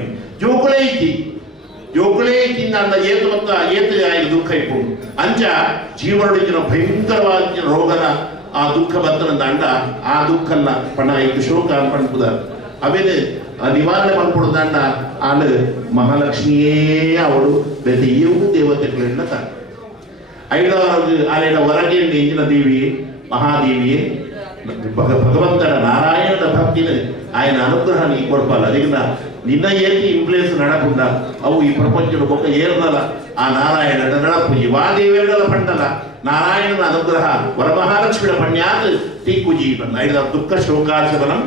ಜೋಗುಳೇ ಇತ್ತಿಂದ ಅಂದ ಏತು ಮತ್ತ ಏತು ಆಯ್ತು ದುಃಖ ಇಪ್ಪುಂಡು ಅಂಚ ಜೀವನೊಡಿನ ಭಯಂಕರವಾದ ರೋಗನ ಆ ದುಃಖ ಬರ್ತನಂದ ಅಂಡ ಆ ದುಃಖನ ಪಣ ಐದು ಶೋಕ ಅನ್ಪಣ್ಪುದ ಅವೇನು ನಿವಾರಣೆ ಮಾಡ್ಕೊಡೋದ ಅಂಡ ಆಳು ಮಹಾಲಕ್ಷ್ಮಿಯೇ ಅವಳು ಬೆದೆಯೂ ದೇವತೆಗಳಿಂದ ತಾನೆ ಐದವರೆಗೆ ಆಲೆಯ ಹೊರಗೆ ಇಂಚಿನ ದೇವಿ ಮಹಾದೇವಿಯೇ ಭಗವಂತನ ನಾರಾಯಣದ ಭಕ್ತಿನ ఆయన ಅನುಗ್ರಹ ನೀ ಕೊಡ್ಪಲ್ಲ ಅದಕ್ಕೆ ನಿನ್ನ ಏತಿ ಇನ್ಫ್ಲೂಯೆನ್ಸ್ ನಡಕುಂಡ ಅವು ಈ ಪ್ರಪಂಚದ ಬೊಕ್ಕ ಏರ್ದಲ್ಲ ಆ ನಾರಾಯಣನ ನಡಪು ಇವಾದೇವೇರಡಲ ಪಂಡಲ ನಾರಾಯಣನ ಅನುಗ್ರಹ ವರಮಹಾಲಕ್ಷ್ಮಿಯ ಪಣ್ಯಾತ್ ತೀಕು ಜೀವನ ಐದ ದುಃಖ ಶೋಕಾಶಮನಂ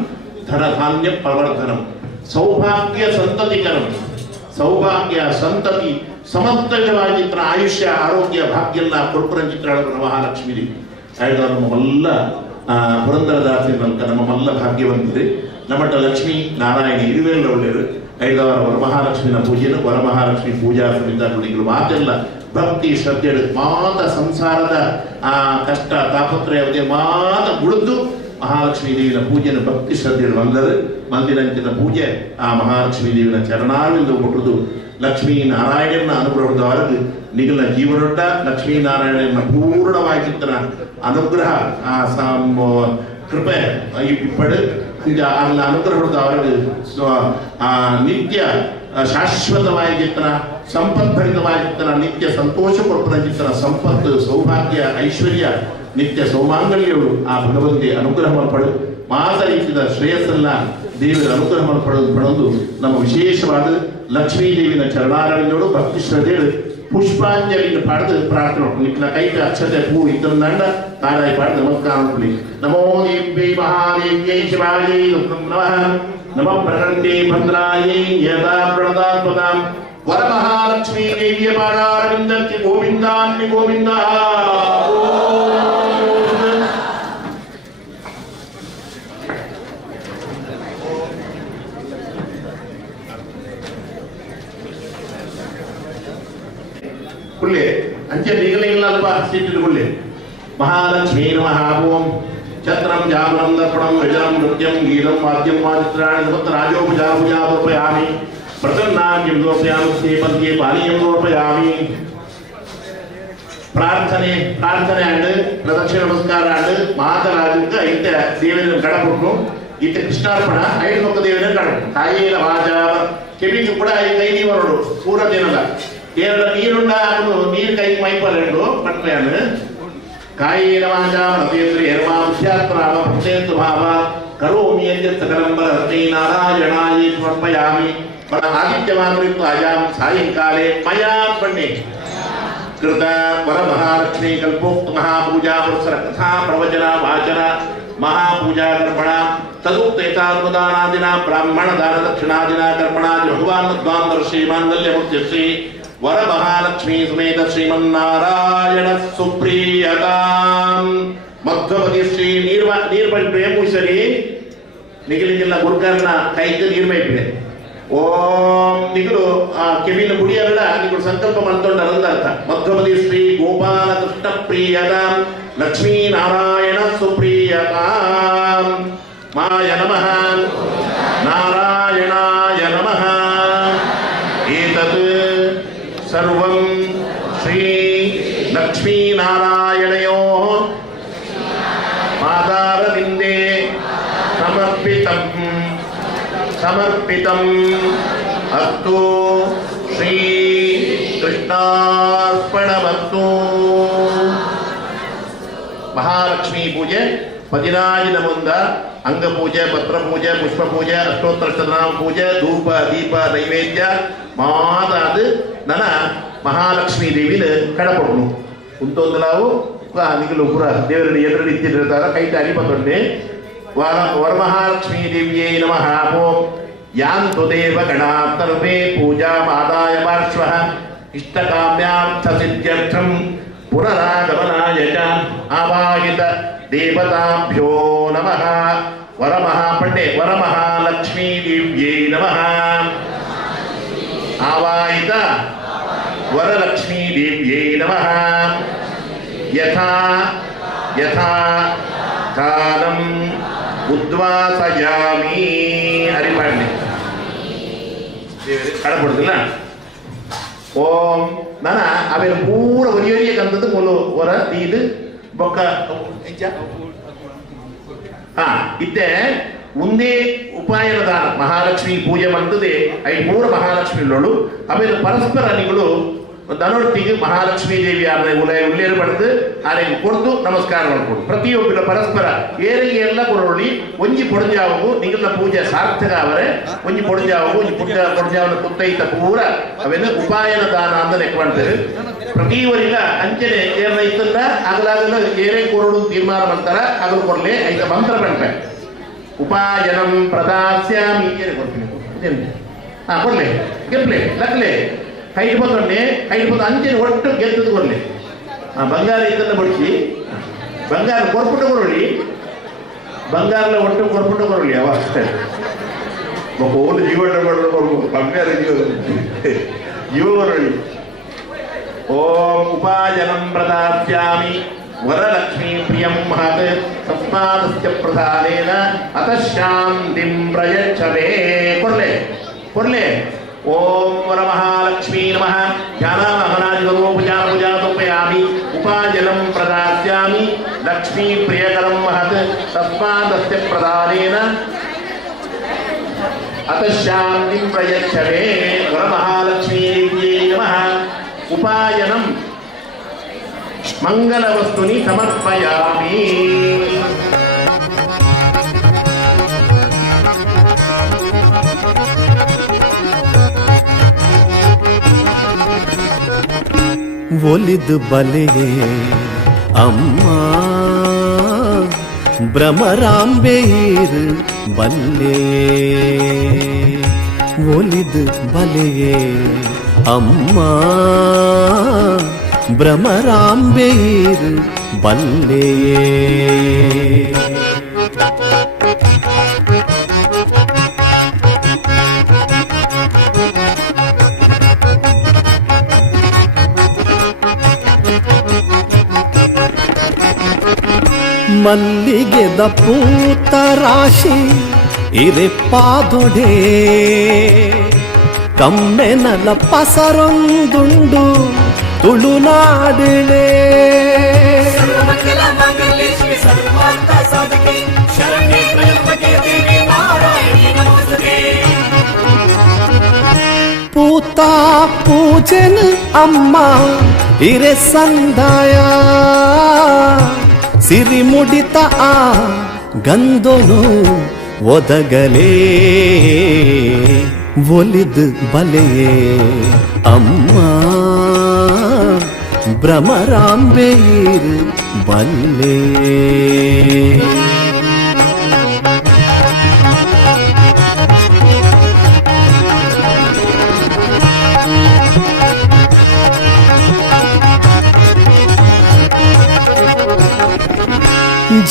ಧನಧಾನ್ಯ ಪ್ರವರ್ಧನಂ ಸೌಭಾಗ್ಯ ಸಂತತಿಕರಂ ಸೌಭಾಗ್ಯ ಸಂತತಿ ಸಮರ್ಥವಾಗಿ ಆಯುಷ್ಯ ಆರೋಗ್ಯ ಭಾಗ್ಯಲ್ಲ ಕೊಡ್ಪುರ ಚಿತ್ರ ಮಹಾಲಕ್ಷ್ಮಿ ದೇವಿ ಐದ ನಮ್ಮಲ್ಲ ಪುರಂದರದಾಸಿ ನಂತರ ನಮ್ಮಲ್ಲ ಭಾಗ್ಯವಂತಿದೆ ನಮ್ಮಟ ಲಕ್ಷ್ಮೀ ನಾರಾಯಣಿ ಇರುವೆಲ್ಲ ಒಳ್ಳೆಯರು ಐದವರ ವರಮಹಾಲಕ್ಷ್ಮಿನ ಪೂಜೆನು ವರಮಹಾಲಕ್ಷ್ಮಿ ಪೂಜಾ ಸಮಿತಿಗಳು ಮಾತೆಲ್ಲ ಭಕ್ತಿ ಶ್ರದ್ಧೆ ಮಾತ ಸಂಸಾರದ ಆ ಕಷ್ಟ ತಾಪತ್ರಯ ಮಾತ ಉಳಿದು ಮಹಾಲಕ್ಷ್ಮೀ ದೇವಿನ ಪೂಜೆನ ಭಕ್ತಿ ಶ್ರದ್ಧೆಗಳು ಬಂದರೆ ಮಂದಿರಂಚಿನ ಪೂಜೆ ಆ ಮಹಾಲಕ್ಷ್ಮೀ ದೇವಿನ ಚರಣಾವಿಂದ ಕೊಟ್ಟುದು ಲಕ್ಷ್ಮೀ ನಾರಾಯಣನ ಅನುಗ್ರಹದವರೆಗೆ ನಿಗಲ ಜೀವನೊಡ್ಡ ಲಕ್ಷ್ಮೀ ನಾರಾಯಣನ ಪೂರ್ಣವಾಗಿದ್ದನ ಅನುಗ್ರಹ ಆ ಕೃಪೆ ಇಪ್ಪಡು ಅಲ್ಲ ಅನುಗ್ರಹದವರೆಗೆ ನಿತ್ಯ ಶಾಶ್ವತವಾಗಿದ್ದನ ಸಂಪದ್ಭರಿತವಾಗಿದ್ದನ ನಿತ್ಯ ಸಂತೋಷ ಕೊಡ್ಪುರ ಸಂಪತ್ತು ಸೌಭಾಗ್ಯ ಐಶ್ವರ್ಯ ನಿತ್ಯ ಸೌಮಾಂಗಲ್ಯಗಳು ಆ ಭಗವಂತಿ ಅನುಗ್ರಹ ಪಡು ಮಾತ ರೀತಿಯ ಶ್ರೇಯಸ್ಸನ್ನ ದೇವರ ಅನುಗ್ರಹ ಪಡೆದು ನಮ್ಮ ವಿಶೇಷವಾದ ಲಕ್ಷ್ಮೀ ದೇವಿನ ಚರಣಾರವಿಂದೋಡು ಭಕ್ತಿ ಶ್ರದ್ಧೆಗಳು ಪುಷ್ಪಾಂಜಲಿನ ಪಾಡ್ದು ಪ್ರಾರ್ಥನೆ ನಿಕ್ಲ ಕೈಕ ಅಕ್ಷತೆ ಪೂ ಇದ್ದಂಡ ತಾರಾಯಿ ಪಾಡ್ದು ನಮಸ್ಕಾರ ನಮೋ ದೇವ್ಯೈ ಮಹಾದೇವ್ಯೈ ಶಿವಾಯೈ ನಮಃ ನಮಃ ಪ್ರಕೃತಿ ಭದ್ರಾಯೈ ಯದಾ ಪ್ರಣದಾತ್ಮತಾಂ ವರಮಹಾಲಕ್ಷ್ಮೀ ದೇವಿಯ ಪಾದಾರವಿಂದಕ್ಕೆ ಗೋವಿಂದಾನ್ಯ ಗೋವಿಂದ ಕುಳ್ಳೆ ಅಂಚೆ ನಿಗಲಿಲ್ಲಲ್ಪ ಸೀಟಿನ ಕುಳ್ಳೆ ಮಹಾಲಕ್ಷ್ಮೀ ನಮಃ ಓಂ ಛತ್ರಂ ಜಾಗರಂ ದರ್ಪಣಂ ವಿಜಯಂ ನೃತ್ಯಂ ಗೀತಂ ವಾದ್ಯಂ ವಾದಿತ್ರಾಣಿ ಸಮಸ್ತ ರಾಜೋಪಚಾರ ಸಮರ್ಪಯಾಮಿ ಪ್ರಸನ್ನಾಗ್ಯಂ ಸಮರ್ಪಯಾಮಿ ಸೇಪಂತ್ಯೆ ಪಾನೀಯಂ ಸಮರ್ಪಯಾಮಿ ಪ್ರಾರ್ಥನೆ ಆಂಡು ಪ್ರದಕ್ಷಿಣ ನಮಸ್ಕಾರ ಆಂಡು ಮಾತನಾಡುತ್ತ ಐತ ದೇವರನ್ನು ಕಡಪಟ್ಟು ಇತ್ತ ಕೃಷ್ಣಾರ್ಪಣ ಐದು ಮಕ್ಕ ದೇವರನ್ನು ಕಡಪಟ್ಟು ತಾಯಿಯ ವಾಜ ಕೆಬಿಗೆ ಕೂಡ ಕೈ ನೀವರೋಡು ಪೂರ ದಿನಲ್ಲ ಏರಳ ನೀರುಂಡ ಅವನು ನೀರು ಕೈ ಮೈಪಲ್ಲೆಂಡು ಪಟ್ಮೆಯನ್ನು ಕಾಯೇನ ವಾಚ ಮತೇಂದ್ರ ಯರ್ಮಾಂಸ್ಯಾತ್ಮನಾಮ ಪ್ರತ್ಯಂತು ಭಾವ ಕರೋಮಿ ಯಜ್ಜತ್ ಸಕಲಂಬರ ರತ್ನೇ ನಾರಾಯಣಾಯಿ ಸಮರ್ಪಯಾಮಿ ಆದಿತ್ಯಮಾನೃತ್ವಾಯಾಂ ಸಾಯಂಕಾಲೆ ಮಯಾ ಪಣ್ಣೆ ಕೃತ ವರಮಹಾಲಕ್ಷ್ಮೀ ಕಲ್ಪೋಕ್ತ ಮಹಾಪೂಜಾ ಪುರಸ್ಸರ ಕಥಾ ಪ್ರವಚನ ವಾಚನ ಮಹಾಪೂಜಾ ಕರ್ಮಣ ತದುಕ್ತೇತಾನುದಾನಾದಿನ ಬ್ರಾಹ್ಮಣ ದಾನ ದಕ್ಷಿಣಾದಿನ ಕರ್ಮಣಾದಿ ಭಗವಾನ್ ದ್ವಾಂದರ್ಶಿ ಮಾಂಗಲ್ಯ ಮುಖ್ಯಶ್ರೀ ವರಮಹಾಲಕ್ಷ್ಮೀ ಸಮೇತ ಶ್ರೀಮನ್ನಾರಾಯಣ ಸುಪ್ರಿಯತಾಂ ಮಧ್ವಪತಿ ಶ್ರೀ ನೀರ್ಬಂಡ್ರೆ ಮುಸರಿ ನಿಗಿಲಿಗಿಲ್ಲ ಗುರುಕರ್ನ ಕೈಗೆ ನೀರ್ಮೈಪಿದೆ ಓಂ ನಿಗಳು ಕೆವಿನ ಗುಡಿಯಲ್ಲ ನಿಗಳು ಸಂಕಲ್ಪ ಮಾಡ್ಕೊಂಡ ಅರ್ಥ ಮಧ್ವಪತಿ ಶ್ರೀ ಗೋಪಾಲ ಕೃಷ್ಣ ಪ್ರಿಯತಾಂ ಲಕ್ಷ್ಮೀ ನಾರಾಯಣ ಸುಪ್ರಿಯತಾಂ ಮಾಯ ನಮಃ ನಾರಾಯಣಾಯ ನಮಃ ಏತತ್ ಸರ್ವಂ ಶ್ರೀ ಲಕ್ಷ್ಮೀನಾರಾಯಣಯೋಃ ಪಾದಾರವಿಂದೇ ಸಮರ್ಪಿತಂ ಅಸ್ತು ಶ್ರೀ ಕೃಷ್ಣಾರ್ಪಣಮಸ್ತು. ಮಹಾಲಕ್ಷ್ಮೀ ಪೂಜೆ 16 ಮುಂದ ಅಂಗ ಪೂಜೆ, ಪತ್ರ ಪೂಜೆ, ಪುಷ್ಪ ಪೂಜೆ, ಅಷ್ಟೋತ್ತರ ಶತನಾಮ ಪೂಜೆ, ಧೂಪ ದೀಪ ನೈವೇದ್ಯ ಮಾತಾದು ನನ್ನ ಮಹಾಲಕ್ಷ್ಮೀ ದೇವಿನ ಕಡಪಡ್ನು ಕುಂತೊಂದು ನಿಗಲು ಪುರ ದೇವರನ್ನು ಎದುರು ಇತ್ತಿರ್ತಾರ ಕೈತ ಅರಿಪತ್ತೊಂಡೆ ವರಮಹಾಲಕ್ಷ್ಮೀ ದೇವಿಯೇ ನಮಃ ಓಂ ಯಾಂತು ದೇವ ಗಣಾ ಸರ್ವೇ ಪೂಜಾ ಮಾದಾಯ ಪಾರ್ಶ್ವಃ ಇಷ್ಟಕಾಮ್ಯಾರ್ಥ ಸಿದ್ಧ್ಯರ್ಥಂ ಪುನರಾಗಮನಾಯ ಚ ಆವಾಹಿತ ದೇವತಾಭ್ಯೋ ನಮಃ ವರಮಹಾಪಂಡೆ ವರಮಹಾಲಕ್ಷ್ಮೀ ದೇವ್ಯೈ ನಮಃ ಆವಾಹಿತ ವರಲಕ್ಷ್ಮೀ ದೇವ್ಯೈ ನಮಃ ಯಥಾ ಯಥಾ ಕಾಲಂ ಉದ್ವಾಸಯಾಮಿ ಅರಿಪಾಂಡೆ ಕಡಪಡುದಿಲ್ಲ ಓಂ ನಾನ ಅವೇನು ಪೂರ ಒರಿಯೊರಿಯ ಕಂದದ್ದು ಮೊಲು ಹೊರ ಇದು ಬೊಕ್ಕ ಇತ್ತೆ ಒಂದೇ ಉಪಾಯನದ ಮಹಾಲಕ್ಷ್ಮಿ ಪೂಜೆ ಮಂತದೆ 5 ಮಹಾಲಕ್ಷ್ಮಿಗಳು ಅವೇನು ಪರಸ್ಪರ ನಿಗಳು ದನೊಟ್ಟಿಗೆ ಮಹಾಲಕ್ಷ್ಮೀ ದೇವಿ ಉಲ್ಲೇರು ಪಡೆದು ಆರೆಗೆ ಕೊಡ್ದು ನಮಸ್ಕಾರ ಮಾಡ್ಕೊಡು ಪ್ರತಿಯೊಬ್ಬರ ಪರಸ್ಪರ ಏರಿಗೆ ಎಲ್ಲ ಕೊಡೋಳಿ ಒಂಜಿ ಪೊಡಜಾವು ನಿಗಲ ಪೂಜೆ ಸಾರ್ಥಕ ಅವರೇ ಒಂಜಿ ಪೊಡಜಾವು ಒಂಜಿ ಪೊಡಜಾವನ ಕುತ್ತೈತ ಪೂರ ಅವೆಲ್ಲ ಉಪಾಯನ ದಾನ ಅಂತ ಲೆಕ್ಕ ಮಾಡ್ತಾರೆ ಪ್ರತಿಯವರಿಗ ಅಂಚನೆ ಏರ್ನ ಇತ್ತಂದ ಆಗಲಾಗಲ ಏರೇ ಕೊರಡು ತೀರ್ಮಾನ ಮಾಡ್ತಾರ ಅದ್ರ ಕೊಡ್ಲೆ ಐತ ಮಂತ್ರ ಬಂದ್ರೆ ಉಪಾಯನಂ ಪ್ರದಾಸ್ಯಾಮಿ ಏನೇ ಕೊಡ್ತೀನಿ ಕೊಡ್ಲೆ ಗೆಪ್ಲೆ ಲಕ್ಲೆ ಕೈಟ್ ಬಂದೊಂಡೆ ಅಂಚೆ ಒಟ್ಟು ಗೆದ್ದದು ಕೊಡ್ಲಿ ಬಂಗಾರ ಇದನ್ನ ಬಡಿಸಿ ಬಂಗಾರ ಕೊರ್ಪುಟ್ಟು ಕೊರಳಿ ಬಂಗಾರಲ ಒಟ್ಟು ಕೊರ್ಪುಟ್ಟು ಕೊರಳಿ ಅವ ಅಷ್ಟೇ ಓಲ್ಡ್ ಜೀವನ ಬಂಗಾರ ಜೀವ ಕೊರಳಿ ಓಂ ಉಪಾಯನಂ ಪ್ರದಾಸ್ಯಾಮಿ ವರಲಕ್ಷ್ಮೀ ಪ್ರಿಯಂ ಮಹತ್ ತಸ್ಮಾದಸ್ಯ ಪ್ರಸಾದೇನ ಅತಃ ಶಾಂತಿಂ ಪ್ರಯಚ್ಛತೆ ಕೊಡ್ಲೆ ಓಂ ವರಮಹಾಲಕ್ಷ್ಮೀ ನಮಃ ಧ್ಯಾನಾಮಹನಾದಿಗರೋಪಚಾರ ಪೂಜಾ ಸಮರ್ಪಯಾಮಿ ಉಪಾಯನಂ ಪ್ರದಾಸ್ಯಾಮಿ ಲಕ್ಷ್ಮೀ ಪ್ರಿಯಕರಂ ಮಹತ್ ತಸ್ಮಾದಸ್ಯ ಪ್ರದಾನೇನ ಅತಃ ಶಾಂತಿಂ ಪ್ರಯಚ್ಛತೆ ವರಮಹಾಲಕ್ಷ್ಮೀ ದೇವ್ಯೈ ನಮಃ ಉಪಾಯನಂ ಮಂಗಲವಸ್ತುನಿ ಸಮರ್ಪಯಾಮಿ. ಒಲಿದು ಬಲೆಯೇ ಅಮ್ಮ ಭ್ರಮರಾಂಬೇರ್ ಬಲ್ಲೆ ಒಲಿದು ಬಲೆಯೇ ಅಮ್ಮ ಭ್ರಮರಾಂಬೇರ್ ಬಲ್ಲೆಯೇ ಮಲ್ಲಿಗೆದ ಪೂತ ರಾಶಿ ಇರೆಪ್ಪಾದೊಡೆ ಕಮ್ಮೆನಲ ಪಸರೊಂದುಂಡು ತುಳುನಾಡಿಳೆ ಸರ್ವಮಂಗಲ ಮಾಂಗಲ್ಯ ಶಿವೆ ಸರ್ವಾರ್ಥ ಸಾಧಕೆ ಶರಣ್ಯೇ ತ್ರ್ಯಂಬಕೆ ದೇವಿ ನಾರಾಯಣಿ ನಮೋಸ್ತುತೆ. ಪೂತ ಪೂಜೆನ ಅಮ್ಮ ಇರೆ ಸಂದಾಯ ಸಿರಿ ಮುಡಿತ ಆ ಗಂಧನು ಒದಗಲೇ ಒಲಿದು ಬಲೆಯೇ ಅಮ್ಮ ಭ್ರಮರಾಂಬೆಯಿರು ಬಲ್ಲೆ.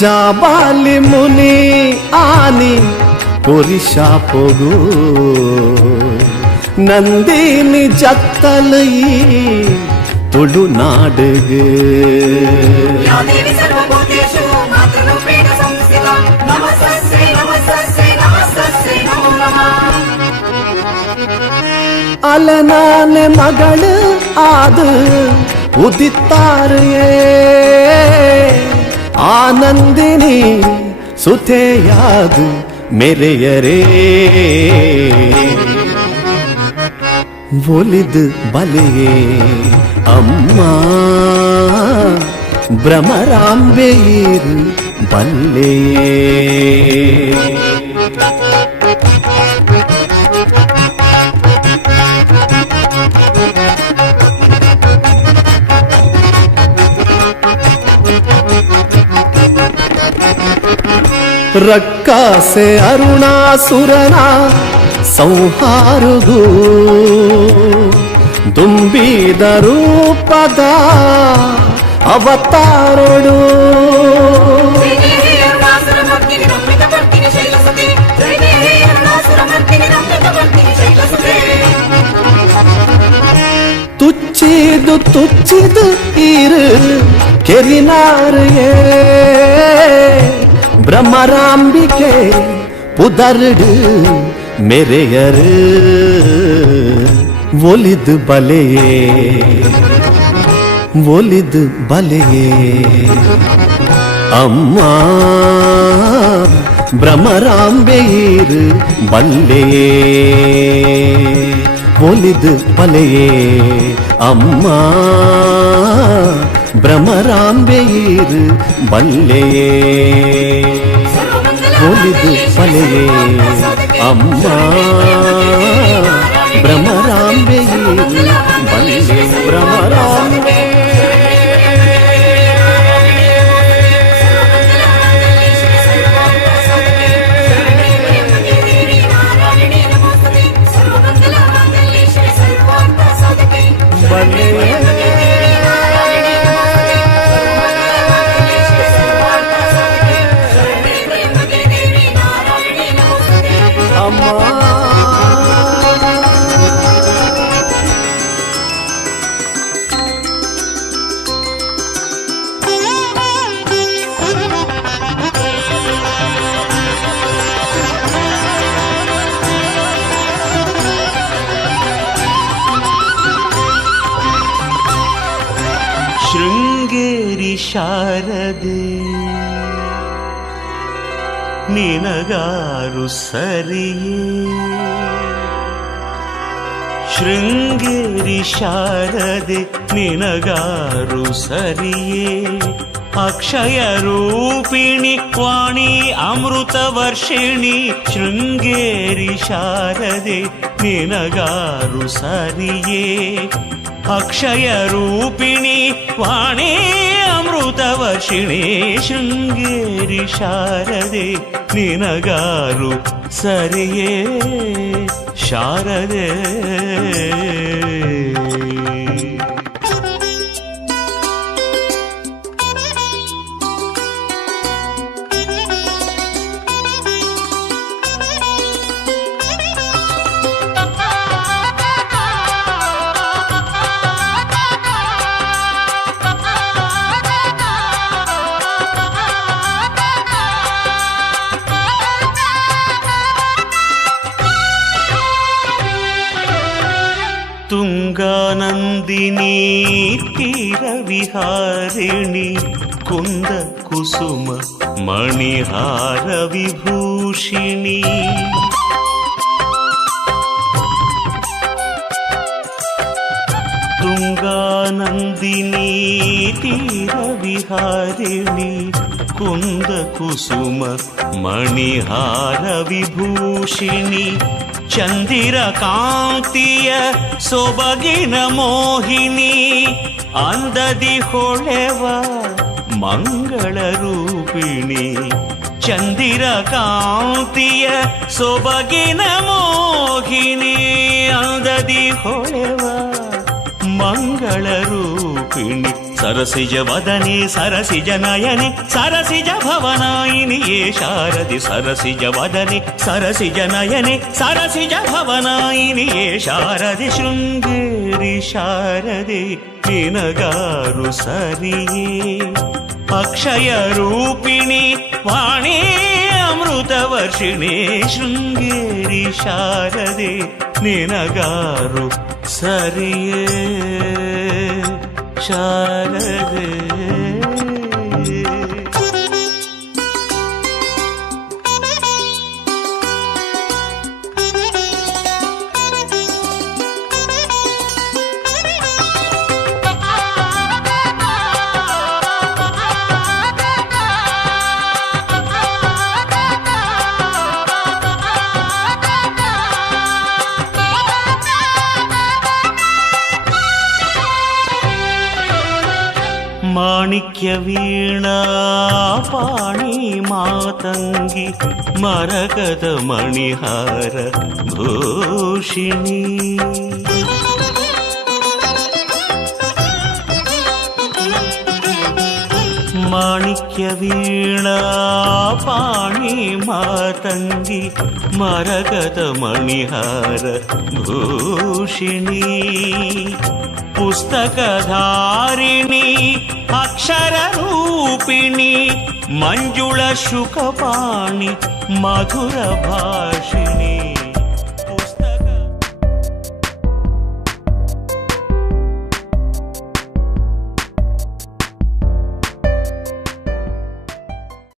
ಜಾಬಾಲಿ ಮುನಿ ಆನಿ ಕೊರಿಶಾ ಪೊಗು ನಂದಿನಿ ಜತ್ತಲು ಈ ತುಳುನಾಡುಗೆ ಯಾ ದೇವಿ ಸರ್ವಭೂತೇಷು ಮಾತೃರೂಪೇಣ ಸಂಸ್ಥಿತಾ ನಮಸ್ತಸ್ಸೈ ನಮಸ್ತಸ್ಸೈ ನಮಸ್ತಸ್ಸೈ ನಮೋ ನಮಃ. ಅಲನಾನೆ ಮಗಳು ಆದು ಉದಿತ್ತಾರೆಯೇ ಆನಂದಿನಿ ಸುತೆಯಾದು ಮೆರೆಯರೇ ಒಲಿದು ಬಲೆಯೇ ಅಮ್ಮ ಭ್ರಮರಾಂಬೆಯಿರು ಬಲ್ಲೆಯೇ. ರಕ್ಕಸೆ ಅರುಣಾಸುರನ ಸಂಹಾರಗೂ ದುಂಬಿದ ರೂಪದ ಅವತಾರಡು ಜೈ ಜೈ ಹೇ ಅರುಣಾಸುರಮರ್ದಿನಿ ರಮ್ಯಕಪರ್ದಿನಿ ಶೈಲಸುತೆ ಜೈ ಜೈ ಹೇ ಅರುಣಾಸುರಮರ್ದಿನಿ ರಮ್ಯಕಪರ್ದಿನಿ ಶೈಲಸುತೆ. ತುಚ್ಚಿದು ಇರು ಕೆರಿನಾರೆಯೇ ಭ್ರಮರಾಂಬಿಕೆ ಪುದರ್ಡು ಮೆರೆಯರು ಒಲಿದು ಬಲೆಯೇ ಒಲಿದು ಬಲೆಯೇ ಅಮ್ಮ ಭ್ರಮರಾಂಬೆಯಿರು ಬಲ್ಲೆಯೇ ಒಲಿದು ಬಲೆಯೇ ಅಮ್ಮ ಭ್ರಮರಾಂಬೆಯಿರು ಬಲ್ಲೆಯೇ ಒಲಿದು ಬಲೆಯೇ ಅಮ್ಮ ಭ್ರಮರಾಂಬೆಯಿರು ಬಲ್ಲೆ ಭ್ರಮರಾಂಬೆ. ಶೃಂಗೇರಿ ಶಾರದೆ ನಿನಗಾರು ಸರಿಯೇ ಶೃಂಗೇರಿ ಶಾರದೆ ನಿನಗಾರು ಸರಿಯೇ ಅಕ್ಷಯ ರೂಪಿಣಿ ವಾಣಿ ಅಮೃತ ವರ್ಷಿಣಿ ಶೃಂಗೇರಿ ಶಾರದೆ ನಿನಗಾರು ಸರಿಯೇ ಅಕ್ಷಯ ರೂಪಿಣಿ ವಾಣಿ ಅಮೃತ ವರ್ಷಿಣಿ ಶೃಂಗೇರಿ ಶಾರದೆ ನಿನಗಾರು ಸರಿಯೇ ಶಾರದೆ. ತುಂಗಾನಂದಿನಿ ತೀರವಿಹಾರಿಣಿ ಕುಂದ ಕುಸುಮ ಮಣಿಹಾರ ವಿಭೂಷಿಣಿ ತುಂಗಾನಂದಿನಿ ತೀರವಿಹಾರಿಣಿ ಕುಂದ ಕುಸುಮ ಮಣಿಹಾರ ವಿಭೂಷಿಣಿ ಚಂದಿರ ಕಾಂತಿಯ ಸೊಬಗಿನ ಮೋಹಿನಿ ಅಂದದಿ ಹೊಳೆವ ಮಂಗಳ ರೂಪಿಣಿ ಚಂದಿರ ಕಾಂತಿಯ ಸೊಬಗಿನ ಮೋಹಿನಿ ಅಂದದಿ ಹೊಳೆವ ಮಂಗಳ ರೂಪಿಣಿ ಸರಸಿಜ ವದನೆ ಸರಸಿಜ ನಯನೆ ಸರಸಿಜ ಭವನಾಯಿನಿಯೇ ಶಾರದೆ ಸರಸಿಜ ವದನೆ ಸರಸಿಜ ನಯನೆ ಸರಸಿಜ ಭವನಾಯಿನಿಯೇ ಶಾರದೆ ಶೃಂಗೇರಿ ಶಾರದೆ ನಿನಗಾರು ಸರಿಯೇ ಅಕ್ಷಯ ರೂಪಿಣಿ ವಾಣಿ ಅಮೃತ ವರ್ಷಿಣಿ ಶೃಂಗೇರಿ ಶಾರದೆ ನಿನಗಾರು ಸರಿಯೇ ಶಾರದೆ ಮಾಣಿಕ್ಯ ವೀಣಾ ಪಾಣಿ ಮಾತಂಗಿ ಮರಕದ ಮಣಿಹಾರ ಭೂಷಿಣಿ ಮಾಣಿಕ್ಯ ವೀಣಾ ಪಾಣಿ ಮಾತಂಗಿ ಮರಕದ ಮಣಿಹಾರ ಭೂಷಿಣಿ ಪುಸ್ತಕಧಾರಿಣಿ ಅಕ್ಷರ ರೂಪಿಣಿ ಮಂಜುಳ ಶುಕಪಾಣಿ ಮಧುರ ಭಾಷಿಣಿ